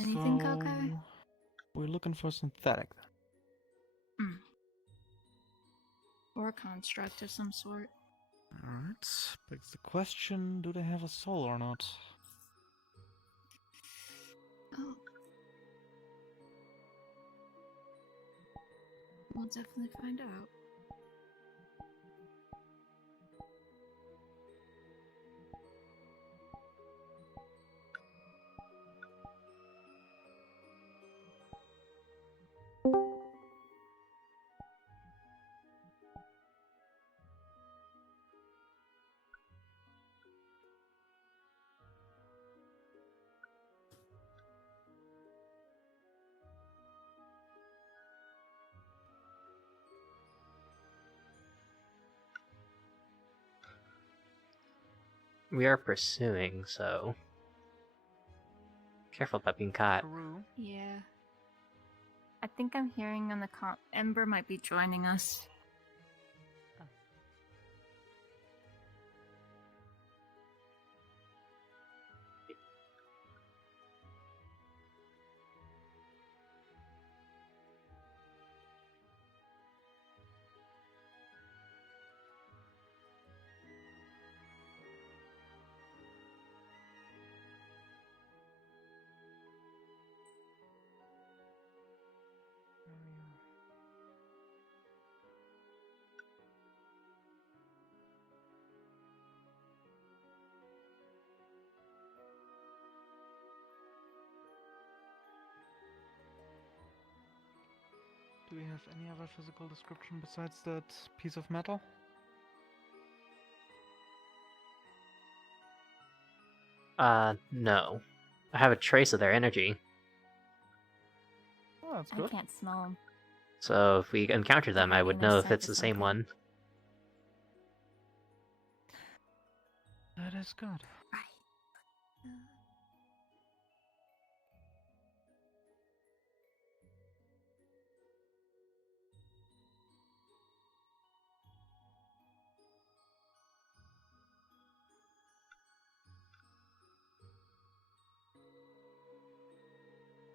Anything, Coco? We're looking for synthetic. Or a construct of some sort. Alright. Begs the question, do they have a soul or not? Oh. We'll definitely find out. We are pursuing, so careful about being caught. Yeah. I think I'm hearing on the Ember might be joining us. Do we have any other physical description besides that piece of metal? No. I have a trace of their energy. Oh, that's I good. can't smell them. So if we encounter them, I would Having a know if scent it's or the same something. one. That is good. Right.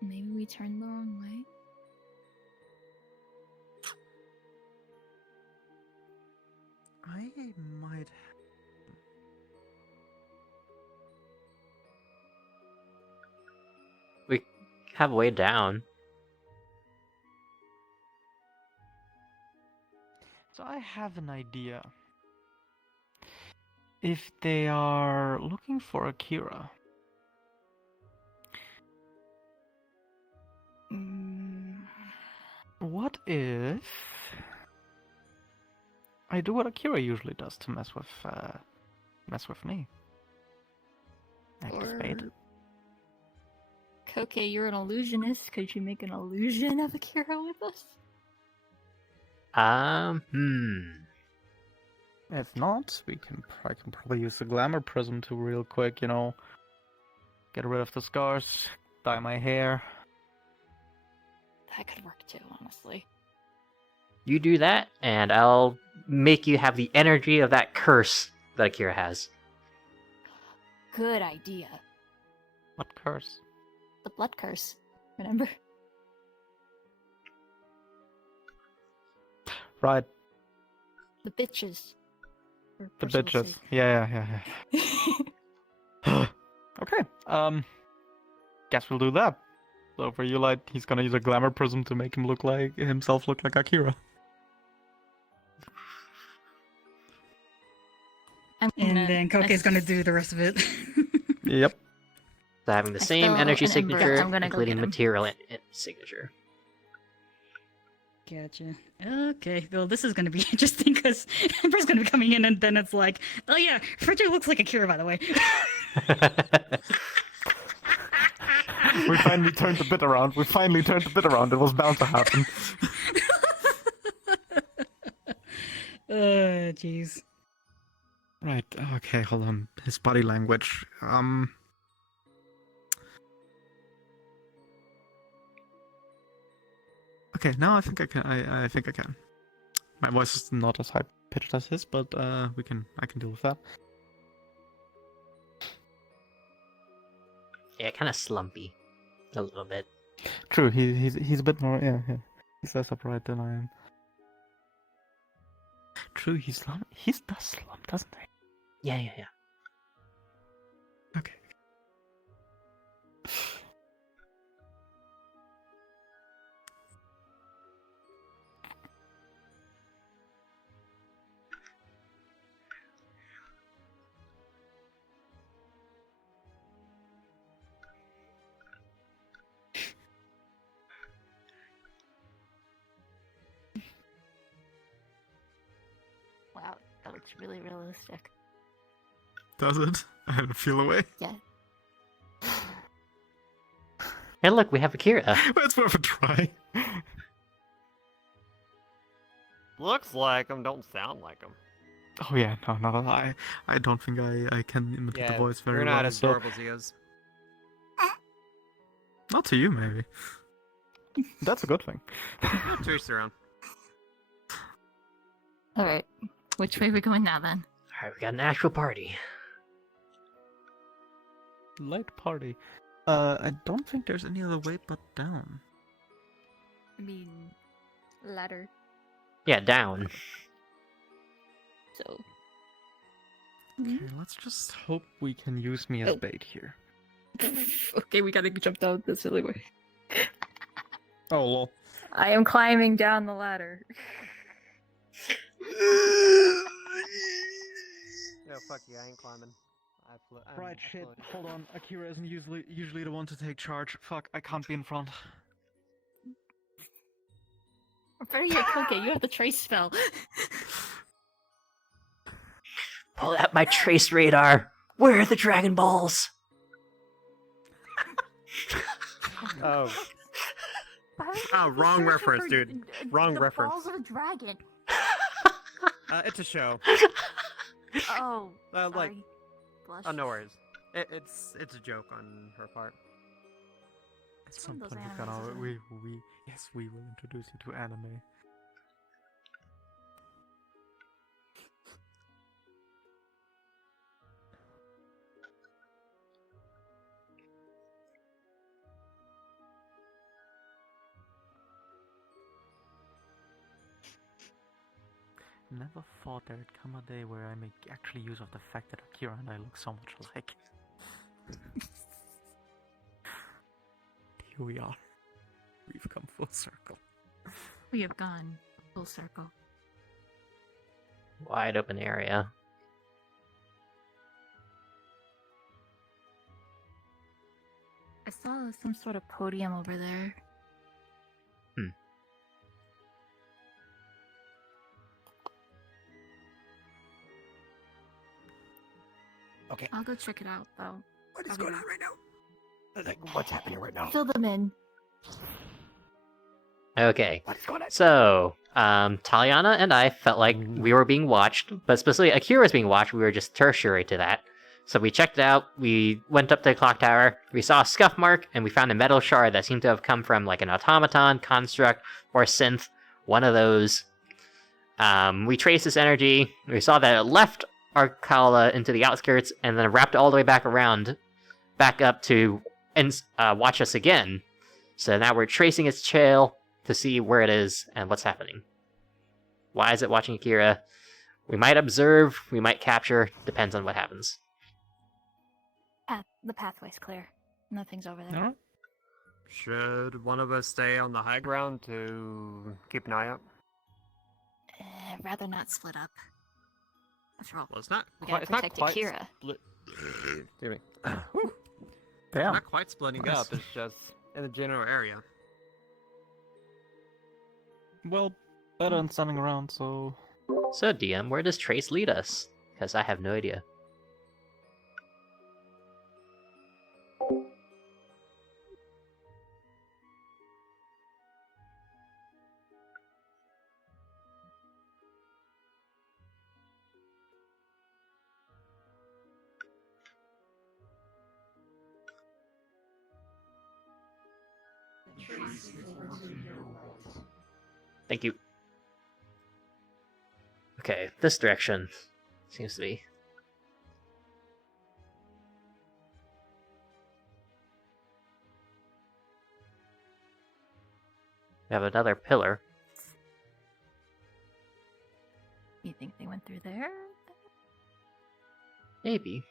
Maybe we turned the wrong way? I might. We have a way down. So I have an idea. If they are looking for Akira, what if I do what Akira usually does to mess with me? Activate. Koke, you're an illusionist. Could you make an illusion of Akira with us? If not, I can probably use the glamour prism to real quick, get rid of the scars, dye my hair. That could work too, honestly. You do that, and I'll make you have the energy of that curse that Akira has. Good idea. What curse? The blood curse. Remember? Right, The bitches. Or the for Soul's bitches. sake. Yeah. Okay, guess we'll do that. So for you, like, he's gonna use a glamour prism to make himself look like Akira. And then Koke's gonna do the rest of it. Yep. So having the I same spell energy an ember. signature, I'm gonna go including get him. material signature. Gotcha. Okay, well, this is gonna be interesting because Emperor's gonna be coming in, and then it's like, oh yeah, Frederick looks like Akira, by the way. We finally turned the bit around. It was bound to happen. Jeez. Right. Okay. Hold on. His body language. Okay. Now I think I can. I think I can. My voice is not as high pitched as his, but I can deal with that. Yeah, kind of slumpy. A little bit. True, he's a bit more, yeah. He's less upright than I am. True, he does slump, doesn't he? Yeah. Okay. Wow, that looks really realistic. Does it? I had to feel away. Yeah. Hey, look, we have Akira. It's worth a try. Looks like him, don't sound like him. Oh yeah, no, I don't think I can imitate the voice very you're well. not as so- adorable as he is. Not to you, maybe. That's a good thing. Chase around. Alright. Which way are we going now then? Alright, we got an actual party. Light party. I don't think there's any other way but down. I mean, ladder. Yeah, down. So. Okay, let's just hope we can use me as Oh. bait here. Okay, we gotta jump down the silly way. Oh lol. I am climbing down the ladder. No, fuck you, I ain't climbing. Right, shit. Hold on. Akira isn't usually the one to take charge. Fuck, I can't be in front. Better yet, okay, you have the trace spell. Pull out my trace radar. Where are the Dragon Balls? Oh. Wrong reference, dude. Wrong reference. Balls of a dragon. It's a show. Oh, Like, sorry. Blush. oh, no worries. It's a joke on her part. At some those point animes, we're gonna isn't it? we will introduce you to anime. Never thought there'd come a day where I make actually use of the fact that Akira and I look so much alike. Here we are. We've come full circle. We have gone full circle. Wide open area. I saw some sort of podium over there. Okay. I'll go check it out, though. What is I'll be going on back. right now? Like, what's happening right now? Fill them in. Okay. What is going on? So, Taliana and I felt like we were being watched, but specifically Akira was being watched. We were just tertiary to that. So we checked it out. We went up to the clock tower. We saw a scuff mark, and we found a metal shard that seemed to have come from like an automaton, construct, or synth. One of those. We traced this energy. We saw that it left Arcala into the outskirts, and then wrapped it all the way back around, back up to watch us again. So now we're tracing its trail to see where it is and what's happening. Why is it watching Akira? We might observe, we might capture, depends on what happens. The pathway's clear. Nothing's over there. Alright. Should one of us stay on the high ground to keep an eye out? I'd rather not split up. After all, Well, it's not we quite. gotta It's not protect quite Akira. split. Excuse me. Whew. Damn. Not quite splitting Nice. up. It's just in the general area. Well, better than standing around, so... So DM, where does Trace lead us? Because I have no idea. Thank you. Okay, this direction seems to be. We have another pillar. You think they went through there? Maybe.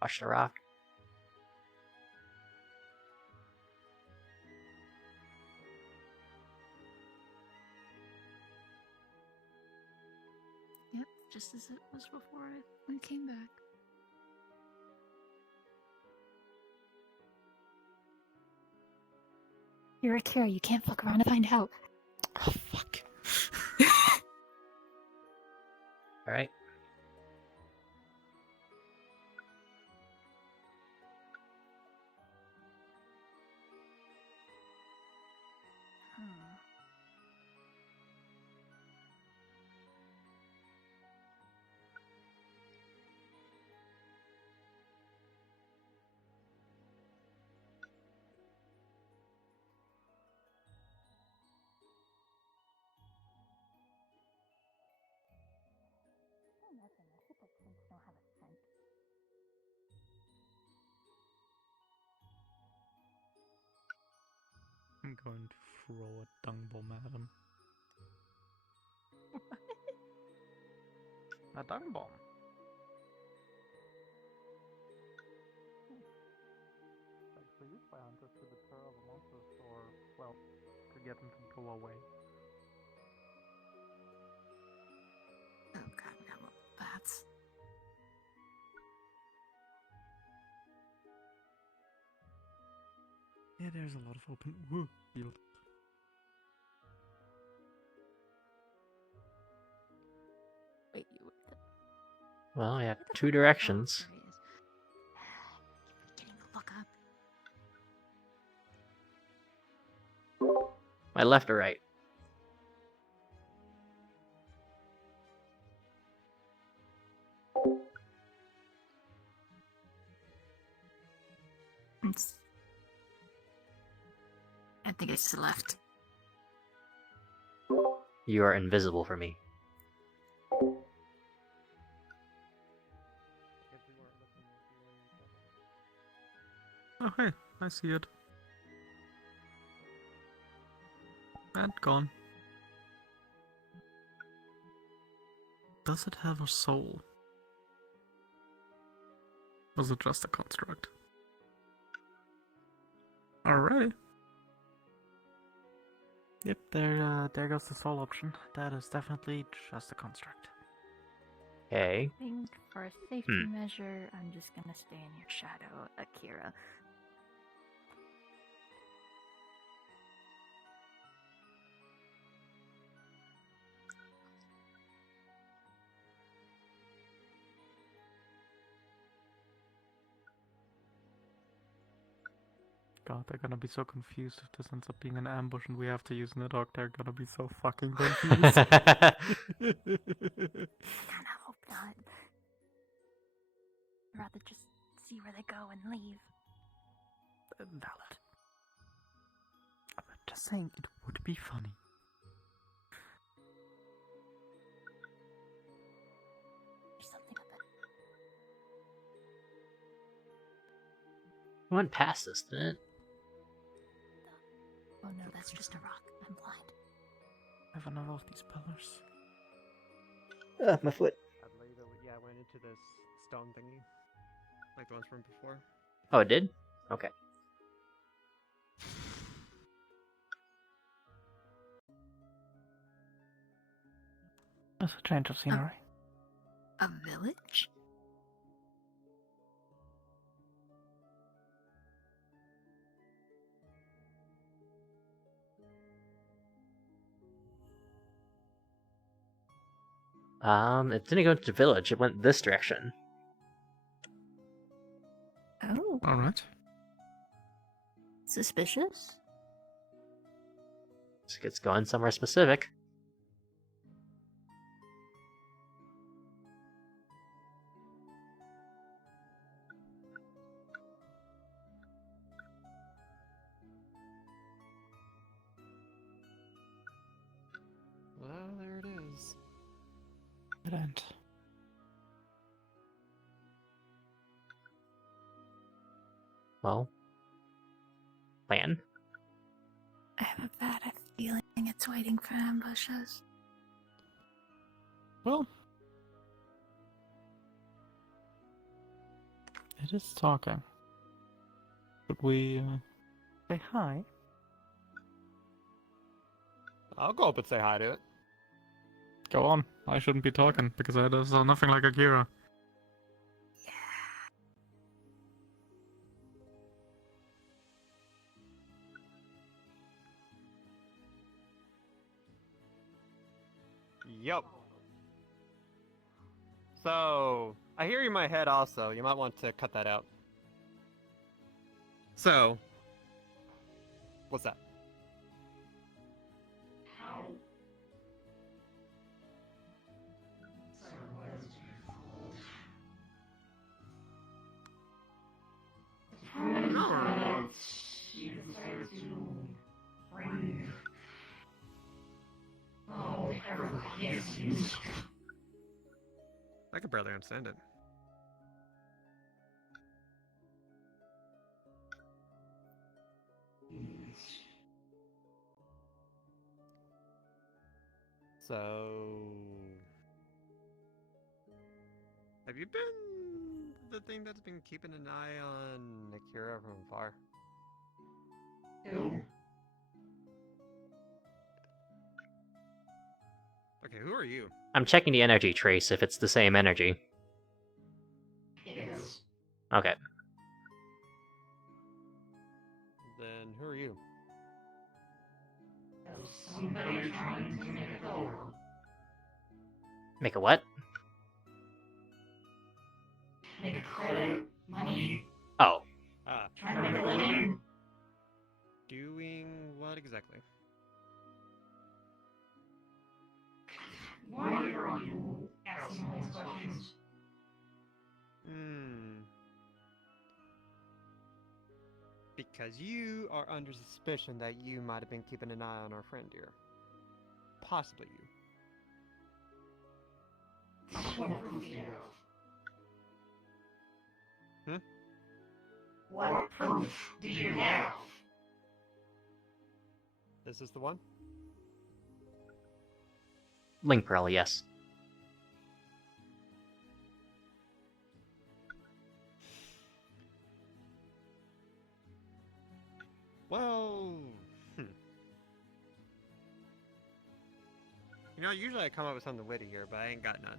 Watch the rock. Yep, just as it was before we came back. You're Akira, you can't fuck around to find out. Oh, fuck. Alright. Nothing. I should let Prince know how to scent. I'm going to throw a dung bomb at him. A dung bomb. Like for used by hunters to deter other monsters or, well, to get them to go away. Oh god, no, bats. Yeah, there's a lot of open field. Wait, you were Well, I have where the two fuck- oh, directions. there he is. Getting the look up. My left or right? It's... I think it's to the left. You are invisible for me. Oh hey, I see it. And gone. Does it have a soul? Was it just a construct? Alright. Yep, there goes the soul option. That is definitely just a construct. Okay. I think for a safety measure, I'm just gonna stay in your shadow, Akira. God, they're gonna be so confused if this ends up being an ambush and we have to use Nidhogg. They're gonna be so fucking confused. I kinda hope not. I'd rather just see where they go and leave. Valid. I'm just saying it would be funny. There's something up it. We went past this, didn't it? Oh no, that's just a rock. I'm blind. I have another of these pillars. My foot. I believe it, yeah, I went into this stone thingy. Like the ones from before. Oh, it did? Okay. That's a change of scenery. A village? It didn't go to the village. It went this direction. Oh, Alright. suspicious? It's going somewhere specific. Well, there it is. Good end. well, plan. I have a bad feeling it's waiting for ambushes. Well, it is talking. Should we say hi? I'll go up and say hi to it. Go on. I shouldn't be talking because I saw nothing like Akira. Yup. So, I hear you in my head also. You might want to cut that out. So, what's that? I can barely understand it. So, have you been the thing that's been keeping an eye on Akira from afar? Okay, who are you? I'm checking the energy trace if it's the same energy. Okay. Then who are you? Make a what? Oh. Ah. Doing what exactly? Because you are under suspicion that you might have been keeping an eye on our friend here. Possibly you. Hmm? What proof do you have? This is the one? Link Pearl, yes. Well, You know, usually I come up with something witty here, but I ain't got none.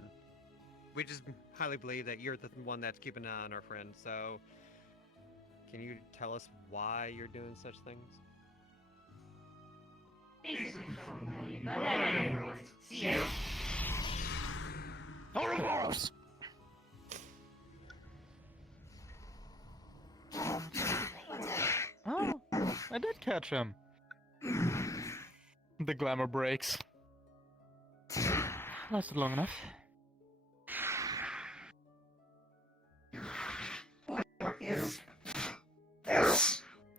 We just highly believe that you're the one that's keeping an eye on our friend, so... Can you tell us why you're doing such things? Ouroboros! Oh, I did catch him. The glamour breaks. Lasted long enough.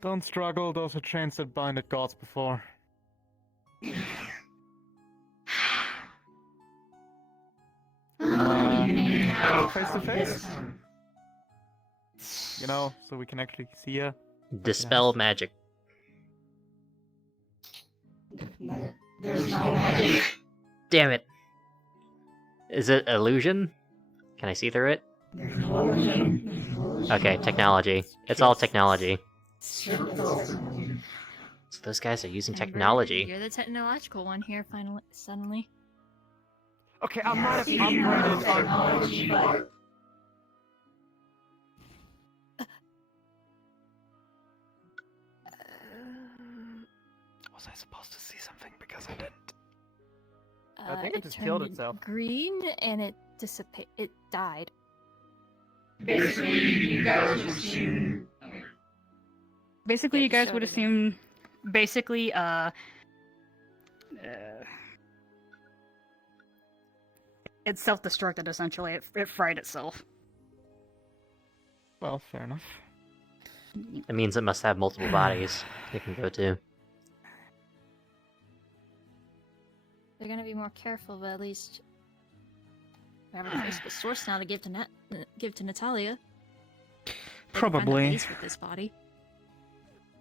Don't struggle, those are chains that bind at gods before. Face to face? You know, so we can actually see ya. Dispel magic. There's no magic. Damn it. Is it illusion? Can I see through it? There's no illusion. Okay, technology. It's all technology. Simple. So those guys are using Amber, technology. You're the technological one here, finally, suddenly. Okay, I might have See, you know upgraded our... technology, but Was I supposed to see something because I didn't? I think it just turned killed itself. green and it dissipated. It died. basically, you guys just seem. Basically, Yeah, you guys showed would it. assume, basically, it self-destructed, essentially. It fried itself. Well, fair enough. It means it must have multiple bodies it can go to. They're gonna be more careful, but at least we have a traceable source now to give to Natalia. find a Probably. base with this body.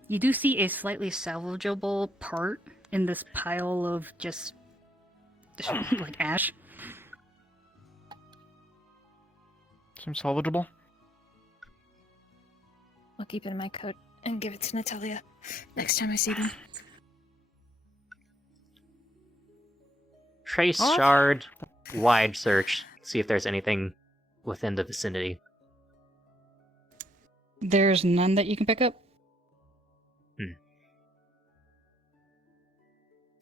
You do see a slightly salvageable part in this pile of just like ash. Seems salvageable. I'll keep it in my coat and give it to Natalia next time I see them. Trace Oh. shard, wide search, see if there's anything within the vicinity. There's none that you can pick up.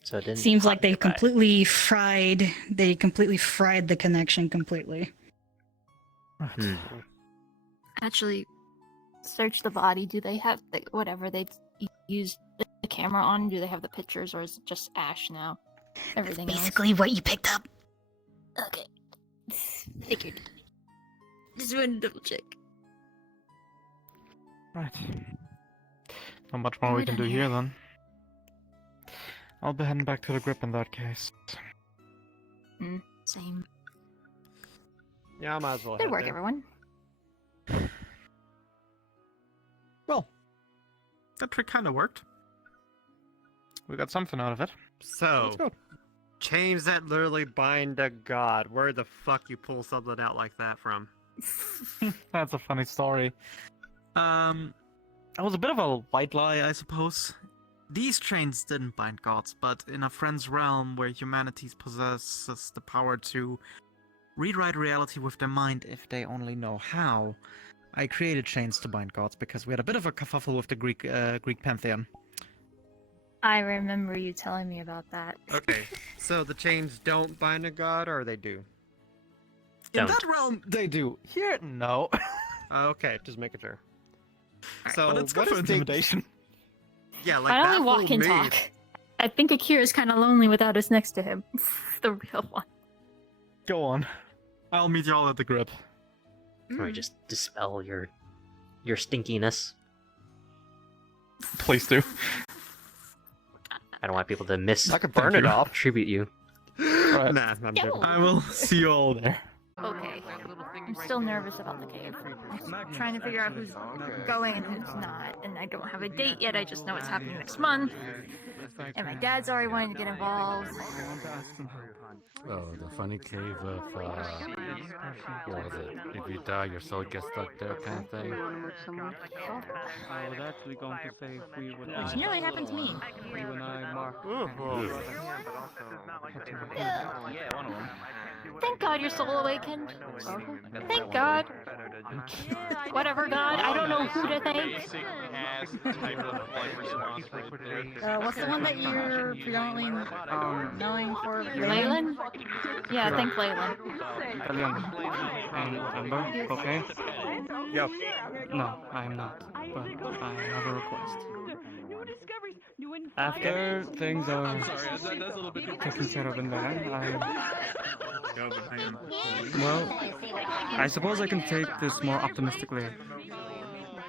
So it didn't Seems pop like they nearby. completely fried. They completely fried the connection completely. Hmm. Actually, search the body. Do they have whatever they used the camera on? Do they have the pictures, or is it just ash now? Everything else. what you picked up. Okay. Figured. Just wanted to double check. Right. Not much more we Right can on do here. here then. I'll be heading back to the grip in that case. Same. Yeah, I might as well. Good head work, there. everyone. Well, that trick kind of worked. We got something out of it. So, Let's go. chains that literally bind a god. Where the fuck you pull something out like that from? That's a funny story. It was a bit of a white lie, I suppose. These chains didn't bind gods, but in a friend's realm where humanity possesses the power to rewrite reality with their mind if they only know how, I created chains to bind gods because we had a bit of a kerfuffle with the Greek pantheon. I remember you telling me about that. Okay, so the chains don't bind a god, or they do? In Don't. that realm, they do. Here, no. Okay, just making sure. Alright, So, but it's good what for is the- intimidation. Yeah, like Why that don't we walk fooled and me. talk? I think Akira's kind of lonely without us next to him. The real one. Go on. I'll meet y'all at the grip. Or just dispel your stinkiness. Please do. I don't want people to miss I could burn it off. tribute you. Right. Nah, I'm Yo. joking. I will see you all there. Okay. I'm still nervous about the cave. I'm trying to figure out who's going and who's not, and I don't have a date yet. I just know it's happening next month. And my dad's already wanting to get involved. Oh, the funny cave of, what was it? If you die, your soul gets stuck there kind of thing. I was actually going to say if we would. Which nearly happened to me. You and I, Mark. Thank God your soul awakened. Thank God. Whatever God, I don't know who to thank. What's the one that you're predominantly knowing for? Leyland? Yeah, thank Leyland. Amber, okay? Yo. No, I'm not. But I have a request. After things are taken care of in there, well, I suppose I can take this more optimistically.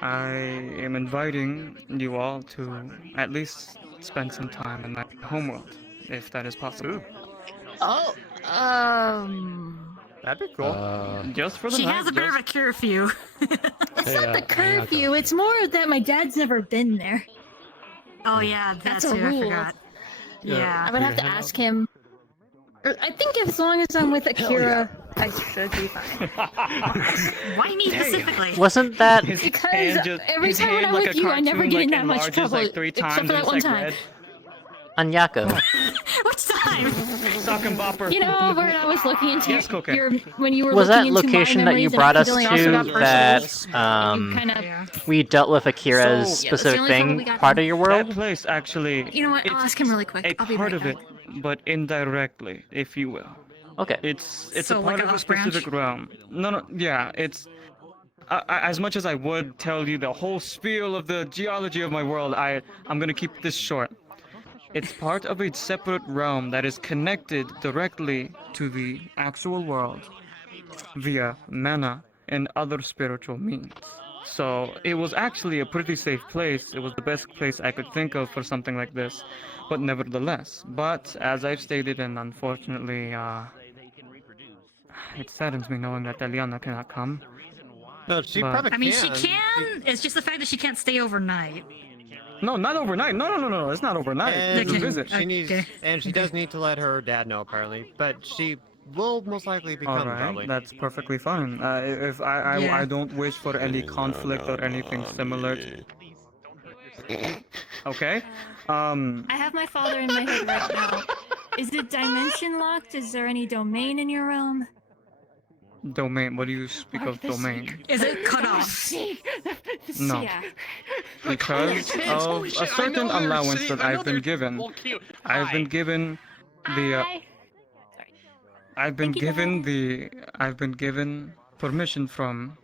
I am inviting you all to at least spend some time in my homeworld, if that is possible. Oh, That'd be cool. Just for the She night. has a bit of a curfew. it's not the curfew. It's more that my dad's never been there. Oh yeah, That's that's a too. I rule. forgot. Yeah. I would have to ask him. I think as long as I'm with Akira, I should be fine. Why me specifically? Wasn't that Because every time when I'm with you, I never get in that much trouble, like 3 except times for that and one it's like time. red. Anyako? Which time? Sock and bopper. You know, where I was looking into Yes, okay. your when you were Was that looking into location my that you memories and brought us accidentally also to got that personals, um you kind of Yeah. we dealt with Akira's So- Yeah, that's the specific only trouble we thing got part then. of your That world? place actually. You know what? I'll it's ask him really quick. A I'll be part right of it, back. but indirectly, if you will. Okay. It's So, a like part a of a house branch? specific realm. No, yeah, it's. As much as I would tell you the whole spiel of the geology of my world, I'm gonna keep this short. It's part of a separate realm that is connected directly to the actual world via mana and other spiritual means. So it was actually a pretty safe place. It was the best place I could think of for something like this. But nevertheless, as I've stated, and unfortunately, it saddens me knowing that Eliana cannot come. No, she But- probably I mean, can. she can. It's just the fact that she can't stay overnight. No, not overnight. No. It's not overnight. It's a Okay. visit. She needs, Okay. and she does need to let her dad know apparently, but she will most likely be All coming right, probably. that's perfectly fine. If I Yeah. don't wish for any conflict or anything similar. Okay. I have my father in my head right now. Is it dimension locked? Is there any domain in your realm? Domain. What do you speak of domain? Is it cut off? No. Yeah. Because of a certain allowance that I've been given. I've been given the. I've been given permission from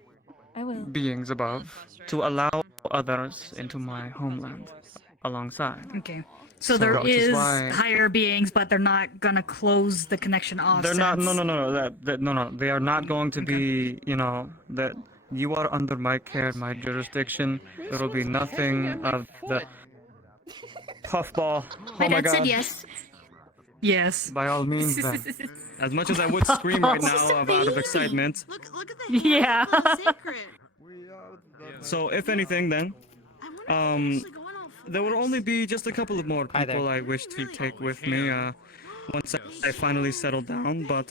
I will. beings above to allow others into my homeland alongside. Okay. So there which is is why- higher beings, but they're not gonna close the connection off. They're not. No. since- No. They are not going to be. You know that you are under my care, my jurisdiction. There will be nothing of the puffball. My Oh my dad god. said yes. Yes. By all means, then. As much as I would scream right now out of excitement. Look at that. Yeah. Secret. So if anything, then, there will only be just a couple of more Hi there. people I wish to take with me. Once I finally settle down, but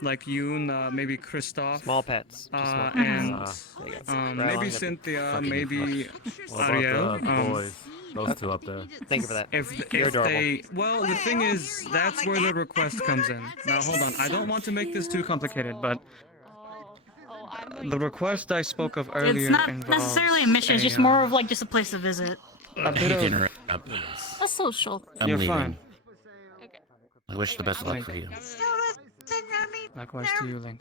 like you and maybe Christoph. Small pets. Just small pets. And There you go. Right maybe along Cynthia, Fucking maybe What Ariel. about the boys? Those two up there. Thank you for that. If You're adorable. they, well, the thing is, that's where the request comes in. Now, hold on. I don't want to make this too complicated, but the request I spoke of earlier It's not involves necessarily a mission. It's just more of like just a place to visit. a bit of. A social. I'm You're leaving. fine. I wish the best of luck for you. Likewise to you, Link.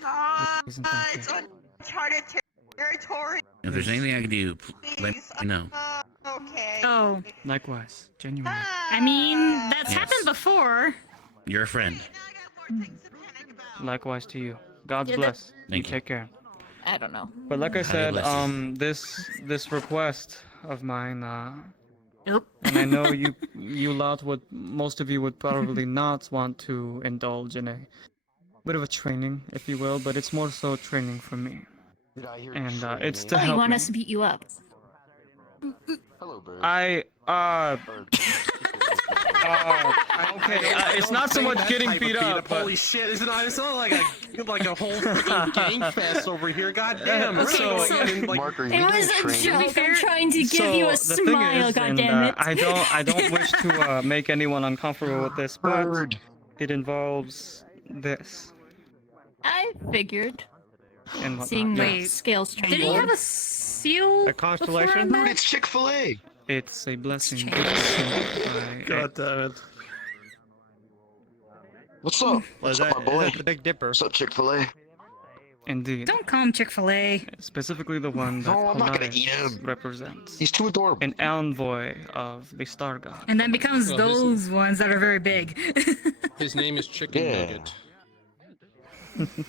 Please and It's thank you. uncharted territory. If there's anything I can do, let me know. Okay. Oh, Likewise, genuinely. I mean that's Yes. happened before. You're a friend. Likewise to you. God's Yeah, bless. Thank you. Take care. I don't know. But like I said, bless you. this request of mine, Nope. and I know you lot would, most of you would probably not want to indulge in a bit of a training, if you will, but it's more so training for me, and it's to Oh, you help want me. us to beat you up? Okay, it's not so much getting beat up, but Holy shit! It's not like a whole freaking gang fest over here. Goddamn! Okay, really? so- I mean, like, It was a joke. I'm trying to give so you a the thing smile. is, God and, damn it! I don't wish to make anyone uncomfortable with this, but it involves this I figured. and whatnot. Seeing Yeah. the scales Did he tremble. have a seal? A constellation? before I met? it's Chick-fil-A. It's a blessing. God damn it! What's up? Was What's that, up, my boy? is that the Big Dipper? What's up, Chick-fil-A? Indeed. Don't call him Chick-fil-A. Specifically the one that No, I'm not gonna Polaris eat him. represents. He's too adorable. An envoy of the Star God. And then becomes Well, this those ones that are very big. His name is Chicken Yeah. Nugget.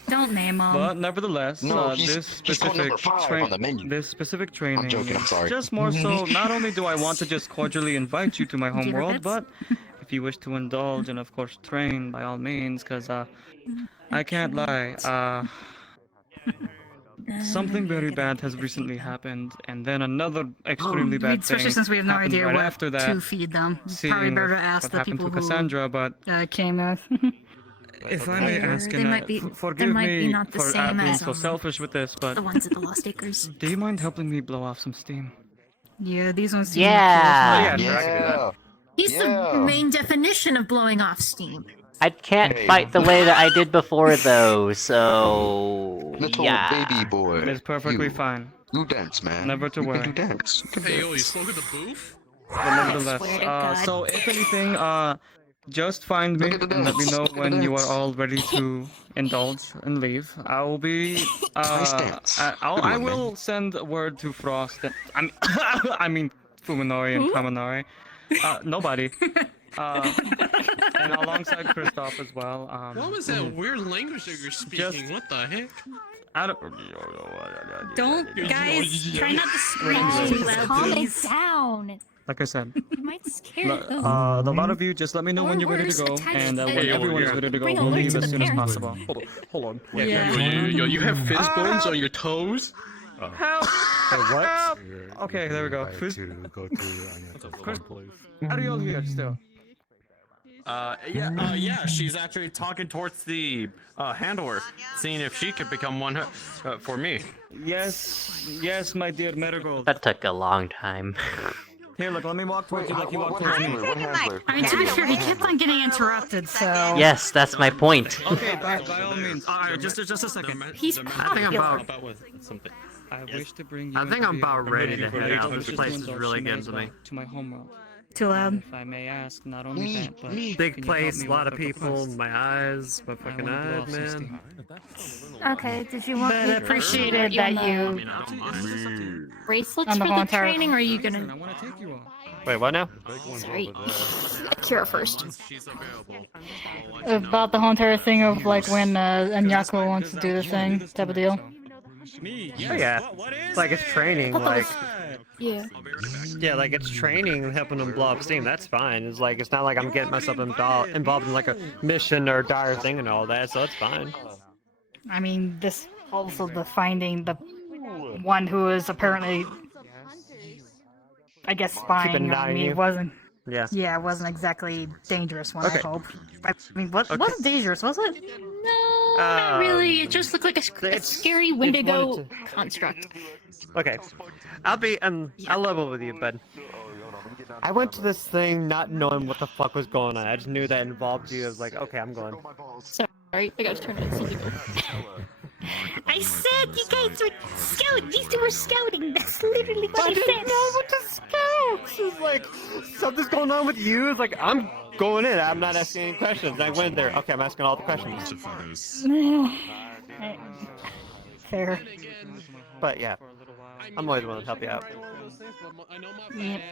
Don't name them. But nevertheless, No, this he's called number specific 5 on the menu. this specific training joking, I'm is sorry. just more so. Not only do I want to just cordially invite you to my Do you have homeworld, bits? but if you wish to indulge and of course train, by all means, because I can't lie. Something very bad has recently happened, and then another extremely bad thing. Especially since we have no happened idea right what after to that. feed them. It's Seeing probably better to with ask what the happened people to who Cassandra, but came with. if I may They ask, they and might be- forgive they might me be not the for same being as, so selfish with this, but the ones at the Lost Acres. do you mind helping me blow off some steam? Yeah, these ones. seem Yeah. like Yeah. He's Yeah. the main definition of blowing off steam. I can't Hey. fight the way that I did before, though, so... Little yeah. baby boy. It's perfectly you, fine. You dance, man. Never to you worry. can do dance. You can Hey, yo, you dance. smoke at the booth? But nevertheless, swear to God. so if anything, just find me Look at the and let me dance. know Look at the when you are dance. all ready to indulge and leave. I will be. Nice dance. I Good I one, will man. send word to Frost. And, I mean Fuminori and Kaminari. Nobody. And alongside Kristoff as well. What was that weird language that you're speaking? What the heck? I don't. Don't, guys, try not to scream Guys, too loud, Calm it please. down. Like I said, You might scare them. a lot of you just let me know when Or you're ready to worse, go, attach and when the- everyone is ready to go, Bring we'll alert leave to as the soon as parents. possible. Hold on. Yeah. Yo, you have fist bones on your toes? Oh. Help! Wait, what? Help! You're Okay, there we go. invited to go to Añasco's fun place. How do you all hear still? Yeah, she's actually talking towards the handler, seeing if she could become one for me. Yes, my dear Marigold. That took a long time. Here, look, let me walk towards you like you walk towards me. What handler? I mean, to be fair, he kept on getting interrupted, so... Yes, that's my point. Okay, by all means. Alright, just a second. He's I think I'm popular. about. I wish to bring you I think I'm about ready to into head the out. This religious place is window really she getting made to me. to my homeworld. Too loud. If I may ask, not only that, but Big can you help place, me a lot with of a people, request? my eyes, my fucking I eyes, want to blow man. Okay, did you want But me I to appreciated put that on the you... bracelets on the for the whole entire- training, or are you And gonna... I want to take you all. Wait, what now? Sorry. Akira first. About the whole entire thing of, like, when Añasco wants to do the thing, type of deal. Oh, yeah. It's like it's training, I thought that like... was- Yeah. Yeah, like it's training and helping them blow up steam. That's fine. It's like it's not like I'm getting myself involved in like a mission or dire thing and all that, so it's fine. I mean, this also the finding the one who is apparently, I guess, spying Keeping an eye on on me you. wasn't. Yeah. Yeah, it wasn't exactly dangerous one. Okay. I hope. I mean, what Okay. wasn't dangerous, was it? No, not really. It just looked like a scary Wendigo wanted construct. Okay. I'll level with you, bud. I went to this thing not knowing what the fuck was going on. I just knew that involved you. I was like, okay, I'm going. Sorry, I got turned into illegal. I said you guys were scouting. These two were scouting. That's literally what I said. know what to scouts. It's like something's going on with you. It's like I'm going in. I'm not asking any questions. I went there. Okay, I'm asking all the questions. Fair. But yeah, I'm always willing to help you out. Yep.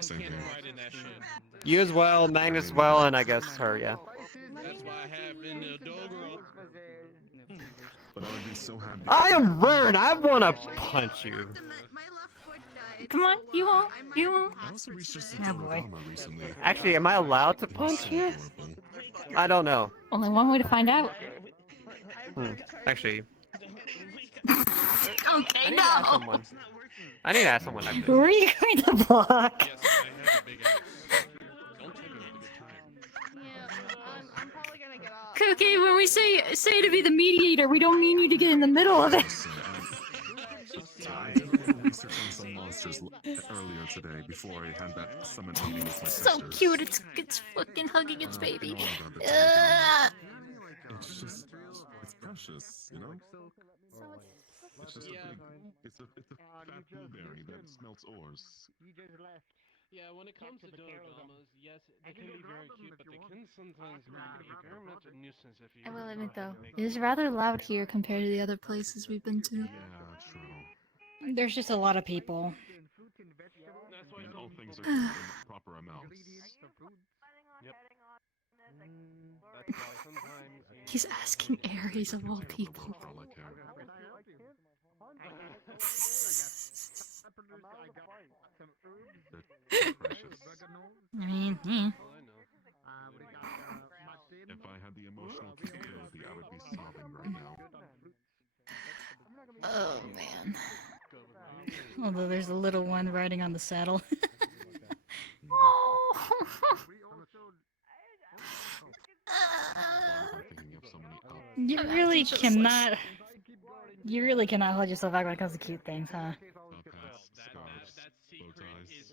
You as well, Magnus as well, and I guess her. Yeah. I am raring. I want to punch you. Come on, you won't. You won't. Oh boy. Actually, am I allowed to punch you? I don't know. Only one way to find out. Actually, Okay, no. I need to ask someone. Actually. Who are you going to block? Cookie, when we say to be the mediator, we don't mean you to get in the middle of it. Some monsters earlier today before I had that summit meeting with my So sisters. cute. It's fucking hugging its baby. It's just, it's precious, you know? It's just a big, it's a fat blueberry that smells ores. Yeah, when it comes to dogamas, yes, they can be very cute, but they can sometimes be very much a nuisance if you... I will admit though, it is rather loud here compared to the other places we've been to. Yeah, true. There's just a lot of people. And all things are in proper amounts. Yep. That's why sometimes... He's asking Aries of all people. I mean, If I had the emotional capability, I would be sobbing right now. Oh man. although there's a little one riding on the saddle. You really cannot. You really cannot hold yourself back when it comes to cute things, huh?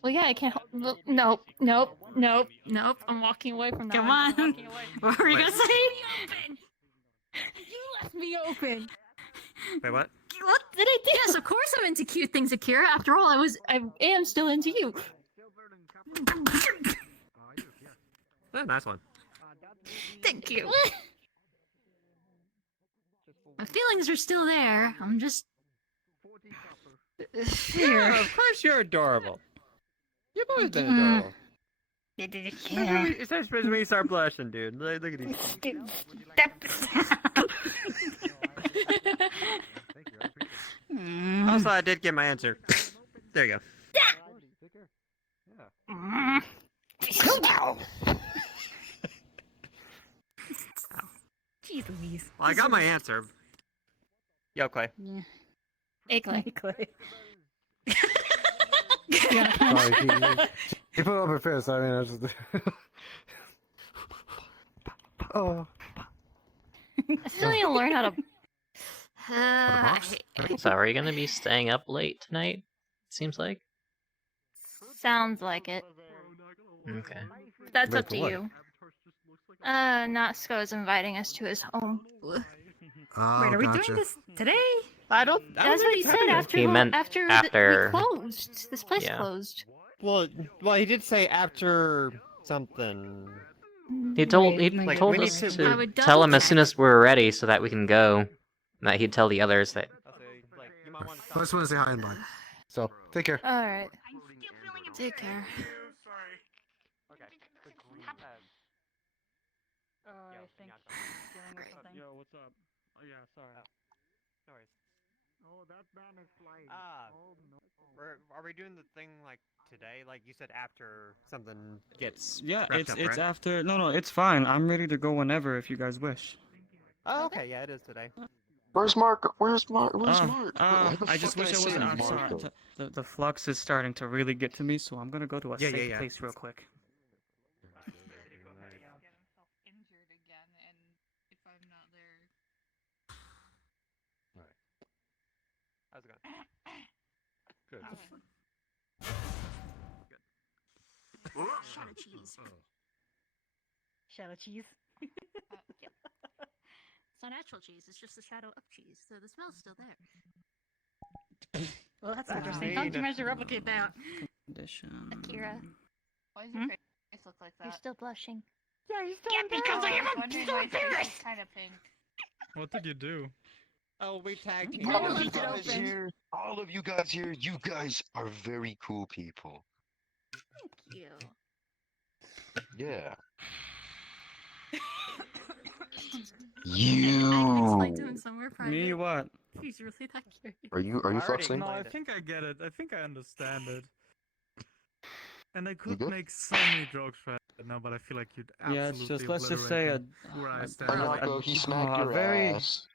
Well, yeah, I can't. Nope, nope, nope, nope. I'm walking away from that. Come one. on. What were you gonna say? You left me open. Wait, what? What did I do? Yes, of course I'm into cute things, Akira. After all, I am still into you. Oh, nice one. Thank you. My feelings are still there. I'm just. Yeah, of course you're adorable. You've always been adorable. Especially when you start blushing, dude. Look at these. Also, I did get my answer. There you go. Jeez Louise. Well, I got my answer. Yo, Clay. Yeah. Hey, Clay. Sorry, he put up a fist. I mean, I just. Oh. I still need to learn how to. So are you gonna be staying up late tonight? Seems like. Sounds like it. Okay. That's Wait, up for to what? you. Natsuko is inviting us to his home. Oh, Wait, are we gotcha. doing this today? I don't That's what he said after He meant after after- we closed. This place yeah. closed. Well, he did say after something. He told Wait, he like, told we need us to- to I would tell double him as soon check. as we're ready, so that we can go. And that he'd tell the others that. I just want to say hi and bye. So, take care. All right. Take care. I think dealing with something. Yo, what's up? Oh yeah, sorry. No worries. Oh, that man is flying. Oh no. Are we doing the thing like today? Like you said, after something gets Yeah, wrapped up, it's right? after. No, it's fine. I'm ready to go whenever if you guys wish. Oh, okay. Yeah, it is today. Where's Mark? Where's Mark? Where's Mark? I just wish I wasn't outside. The flux is starting to really get to me, so I'm gonna go to a safe place real quick. How's it going? Good. Shadow cheese. Shadow cheese. Yep. It's not actual cheese. It's just the shadow of cheese, so the smell's still there. Well, that's interesting. How'd you manage to replicate that? Condition. Akira, Why does your face look like that? you're still blushing. Yeah, he's still because I am so embarrassed. Kind of pink. What did you do? Oh, we tagged No, All of left you it guys open. here, all of you guys here, you guys are very cool people. Thank you. Yeah. I can explain to him You. somewhere private. Me what? He's really that curious. Are you I already flexing? No, I explained it. think I get it. I think I understand it. And I You could good? make so many jokes right now, but I feel like you'd Yeah, absolutely it's just let's just say obliterate them where I stand. Añasco, he smacked a your very- ass.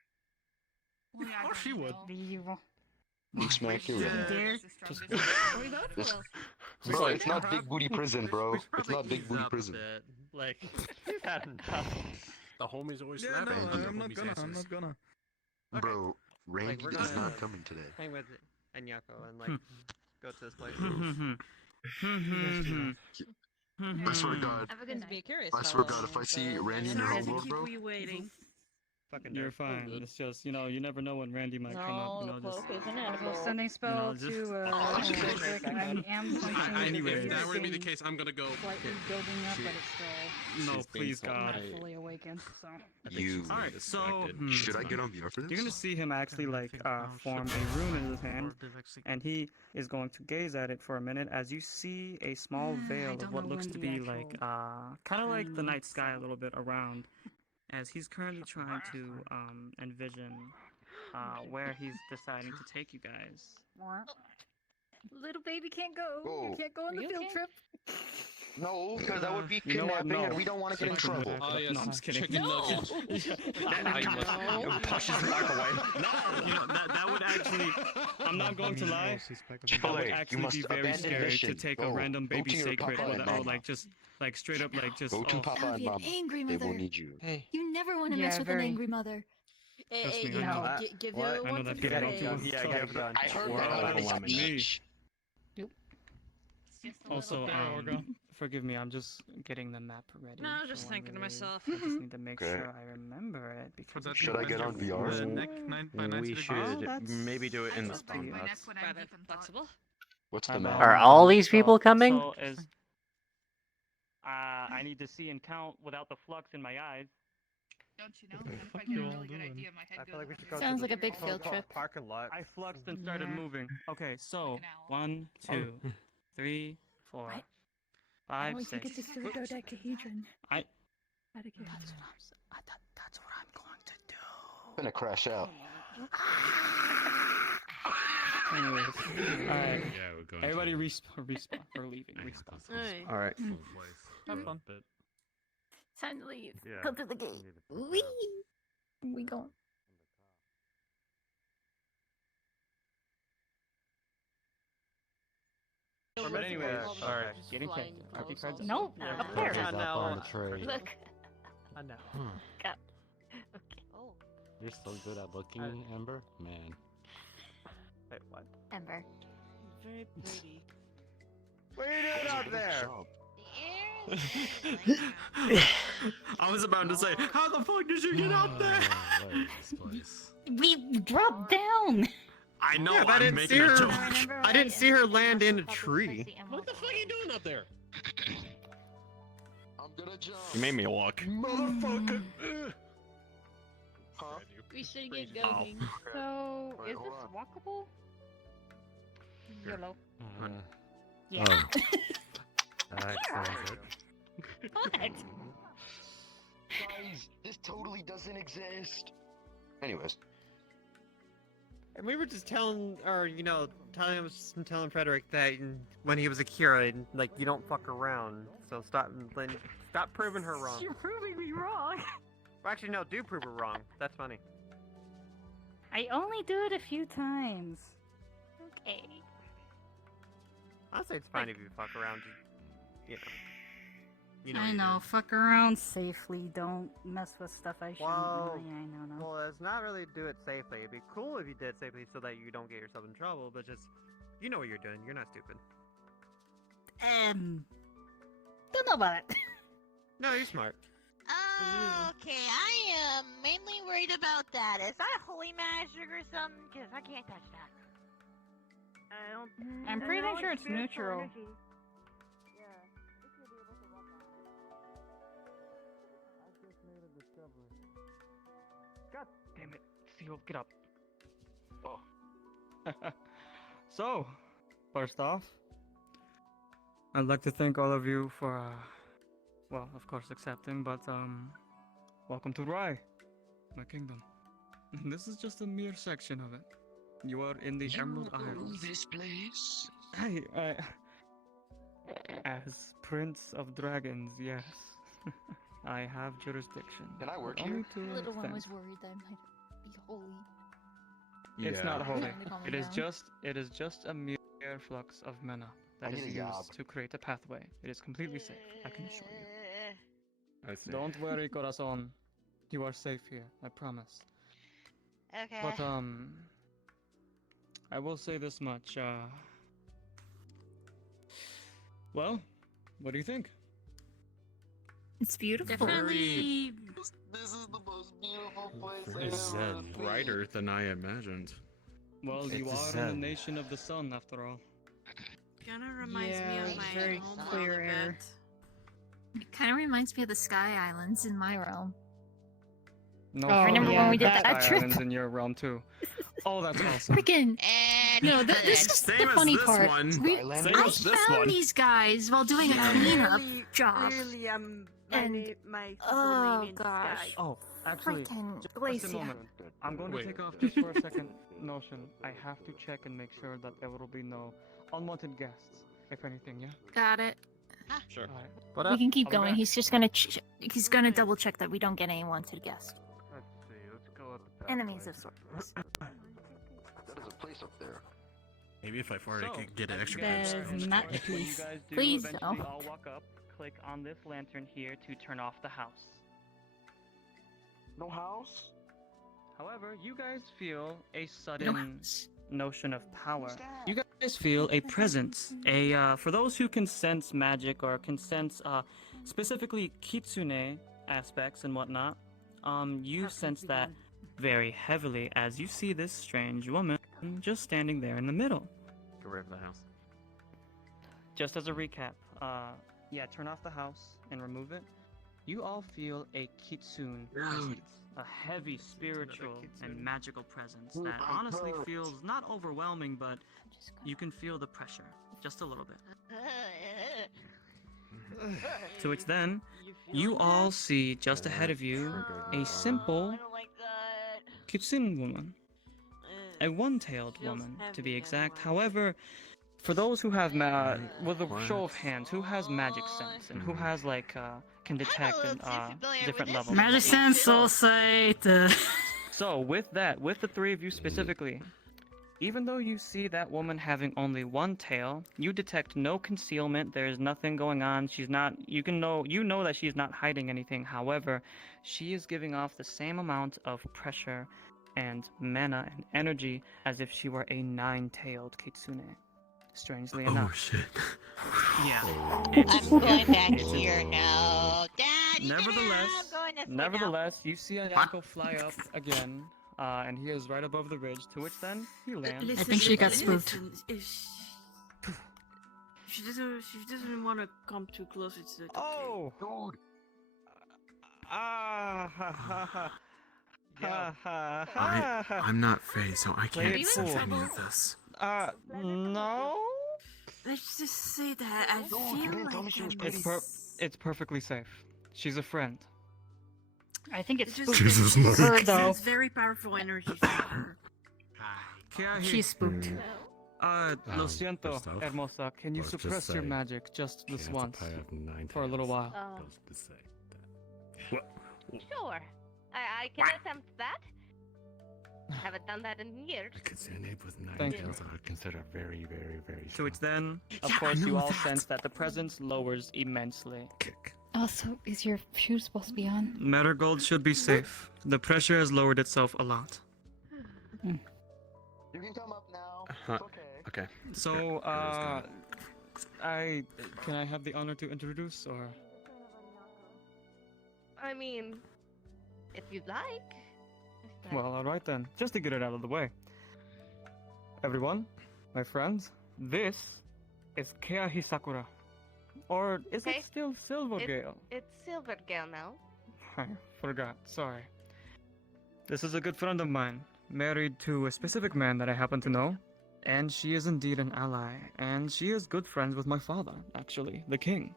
Well, yeah, Of course she would. He smacked your Yeah. ass. Dare. This- We Bro, should it's not probably- big booty prison, we bro. should It's probably not big ease booty up a prison. bit. Like, you've had enough. The homies always Yeah, snap no, at you. I'm not gonna. I'm not gonna. Okay. Bro, Randy we're is gonna- not coming today. Hang with Añasco and like go to this place. I swear to God, Have a good night. I swear to God, if I see Randy in your homeworld, bro, waiting. Fucking You're dirt. fine. It's just you never know when Randy might come up. You know, just Also, sending spell just- to Cedric. I am sensing Anyway, If that were to be the getting case, I'm gonna go. slightly building up, but it's still no, She's being please so God. not nice. fully awakened. So you. Alright, so Should I get on VR for this? you're gonna see him actually like form a rune in his hand, and he is going to gaze at it for a minute as you see a small veil of don't what know looks when to the be like actual kind of like the time night is, sky a little bit around, as he's currently trying to envision where he's deciding to take you guys. little baby can't go. Oh. You can't go on the field trip. No, because that would be You know what? kidnapping, No. and we don't want to get in Fucking trouble. with it. No, I'm just kidding. chicken nuggets. Pushes Mark away. You know, that would actually. I'm not going to lie. That would Chick-fil-A, you actually must be very abandon scary mission. to take a Go. random Go baby to your sacred papa and or mama. like just like straight up like just. Go to oh. Papa That would and be an Mama. angry They mother. will need you. Hey, You never want to Yeah, mess with very. an angry mother. Trust me, I no. know. Give What? you I know one that for get feeling it too. done. Yeah, get it done. I heard Or that on Uncle his Lemon. speech. Also, forgive me, I'm just getting the map ready. No, I was for just when thinking to we leave. myself. I just need to make Okay. sure I remember it because that Should I get on VR? The neck by 90 We degrees? Oh, should that's- maybe do it in the that's spawn pretty box. That's what I'm Rather keeping flexible. What's the I'm, map? Are all these people so- coming? So is, I need to see and count without the flux in my eyes. Don't you know? the If fuck I get you a all really good doing? idea, my head I feel like we goes should go Sounds to like a big the field trip. parking lot. I fluxed and started Yeah. moving. Okay, so an owl. 1, 2, 3, 4, Right. 5, Always you 6. get to see the dodecahedron. I- Out of here. That's what I'm going to do. I'm gonna crash out. Anyways, alright. Yeah, we're going. Everybody to respawn. We're leaving. Respawn. Alright. All right. full place. Have fun. Time to leave. Yeah. Go through the gate. Wee. We going. But anyways, Alright. getting checked. RP cards. Nope, up there. Put those up on the tray. Look. I know. God. You're so good at looking, Ember. Man. Wait, what? Ember. Very pretty. What are you doing out there? I was about to say, how the fuck did you get up there? We dropped down. I know, Yeah, but I I'm didn't making see a her. joke. I didn't see her land in a tree. What the fuck are you doing up there? I'm gonna jump. You made me walk. Motherfucker. Huh? We should get going. So, Wait, is hold this on. walkable? YOLO. Yeah. Oh. That explains it. What? Guys, this totally doesn't exist. Anyways. And we were just telling, or telling Frederick that when he was Akira, like you don't fuck around. So stop proving her wrong. You're proving me wrong. Well, actually, no, do prove her wrong. That's funny. I only do it a few times. Okay. Honestly, it's fine if you fuck around. You know. I what you're know, doing. fuck around safely. Don't mess with stuff I shouldn't. Well, Yeah, I know. Well, it's not really do it safely. It'd be cool if you did it safely so that you don't get yourself in trouble. But just, you know what you're doing. You're not stupid. Don't know about it. No, you're smart. Okay, I am mainly worried about that. Is that holy magic or something? Because I can't touch that. I'm pretty sure it's neutral. God damn it. Seal, get up. Oh. So, first off, I'd like to thank all of you for, well, of course, accepting, but, welcome to Rai, my kingdom. This is just a mere section of it. You are in the Emerald Isles. This place? Hey, as Prince of Dragons, yes. I have jurisdiction. Can I work but here? only to The an little one extent. was worried that I might be holy. It's not holy. Trying to calm me It is just a mere flux of mana that I is need a used job. to create a pathway. It is completely safe, I can assure you. I see. Don't worry, Corazon. You are safe here, I promise. Okay. But I will say this much, well, what do you think? It's beautiful. Definitely. This is the most beautiful place It's I've ever been. brighter than I imagined. Well, you It's are in the Zen. nation of the sun, after all. Kinda reminds me Yeah, of it's my very home clear a little air. bit. It kind of reminds me of the Sky Islands in my realm. No, Oh, Remember yeah, when we did Sky that trip? Islands in your realm too. Oh, that's awesome. Freaking. No, Anyways. this is Same the as funny this part. one. We, Skylanders? Same I as this found one. these guys while doing a cleanup job. Really, And- my Oh, name in gosh. Sky. Oh, actually, Freaking just a Glacia. moment. I'm going to Wait. take off just for a second. Notion. I have to check and make sure that there will be no unwanted guests, if anything. Yeah. Got it. Sure. Alright. What We can keep I'll be going. back. He's just gonna he's gonna double check that we don't get any wanted guests. Let's see. Let's go up the Enemies of sorts. That is a place up there. Maybe if I fart, I So, can get an as extra you guys- boost. There's not when you please. guys do Please eventually don't. all walk up, click on this lantern here to turn off the house. No house? However, you guys feel a No sudden house. notion of power. You guys feel a presence. For those who can sense magic or can sense specifically kitsune aspects and whatnot, you sense that very heavily as you see this strange woman just standing there in the middle. Get rid of the house. Just as a recap, turn off the house and remove it. You all feel a kitsune presence, a heavy spiritual and magical presence that honestly feels not overwhelming, but you can feel the pressure just a little bit. To which then, you all see just ahead of you a simple I don't like that. kitsune woman. A one-tailed woman, to be exact. However, for those who have, with a show of hands, who has magic sense and who has can detect different levels. Magic sense, soul sight. So with that, with the three of you specifically, even though you see that woman having only one tail, you detect no concealment. There is nothing going on. She's not. You know that she's not hiding anything. However, she is giving off the same amount of pressure and mana and energy as if she were a 9-tailed kitsune. Strangely enough. Oh shit. Yeah. I'm going back here now. Dad, you Nevertheless, I'm going this way now. nevertheless, you see Añasco fly up again, and he is right above the ridge. To which then he lands. I think she got spooked. She doesn't want to come too close. It's okay. Oh, Dude. ha ha ha. Ha ha ha. I'm not Faye, so I Play can't it sense cool. any of this. No. Let's just say that I feel like It's perfectly safe. She's a friend. I think it's just Jesus, her though. It's very powerful energy from her. She's spooked. Lo siento, Gustav? hermosa. Can you Well, just suppress your say, magic just this Can't once, I have 9 for a little tails? while? Just to say that. Sure. I can attempt that. Haven't done that in years. A kitsune with 9 Thank you. tails I would consider very, very, very To strong. which then, of Yeah, I course, you know all that. sense that the presence lowers immensely. Kick. Also, is your shoe supposed to be on? Marigold should be safe. The pressure has lowered itself a lot. You can come up now. It's okay. Okay. So, can I have the honor to introduce, or? I mean, if you'd like. Well, alright then. Just to get it out of the way. Everyone, my friends, this is Keahi Sakura. Or is Okay. it still Silvergale? It's Silvergale now. I forgot, sorry. This is a good friend of mine, married to a specific man that I happen to know. And she is indeed an ally, and she is good friends with my father, actually, the king.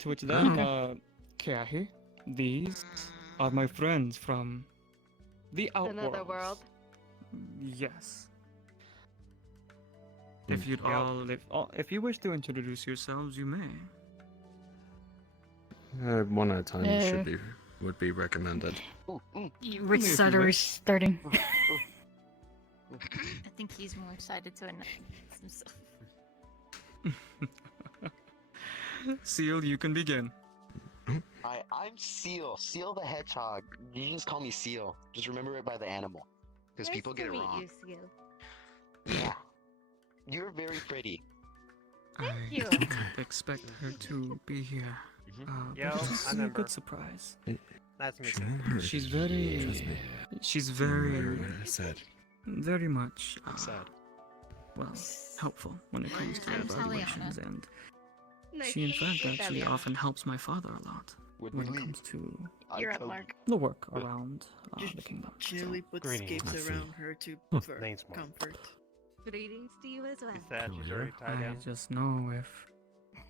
To which then, Keahi, these are my friends from the Outworld. Another world. Yes. If you'd if you wish to introduce yourselves, you may. One at a time would be recommended. Which stutter is starting? I think he's more excited to announce himself. Seal, you can begin. I'm Seal. Seal the Hedgehog. You can just call me Seal. Just remember it by the animal. Because Nice people get to it meet wrong. you, Seal. Yeah. You're very pretty. Thank I you. didn't expect her to be here. Yo, But it's I a remember. good surprise. Nice to meet you. She's very, I said. very much, Sad. well, helpful when it comes to I'm evaluations, Taliana. and Nice she in to fact meet you, actually Taliana. often helps my father a lot Would when we it leave? comes to You're up, Mark. the work around the kingdom. So, Generally puts Greetings. skates around her to for Name's Mark. comfort. Greetings to you as well. He's sad. She's Cool, already tied I down. just know if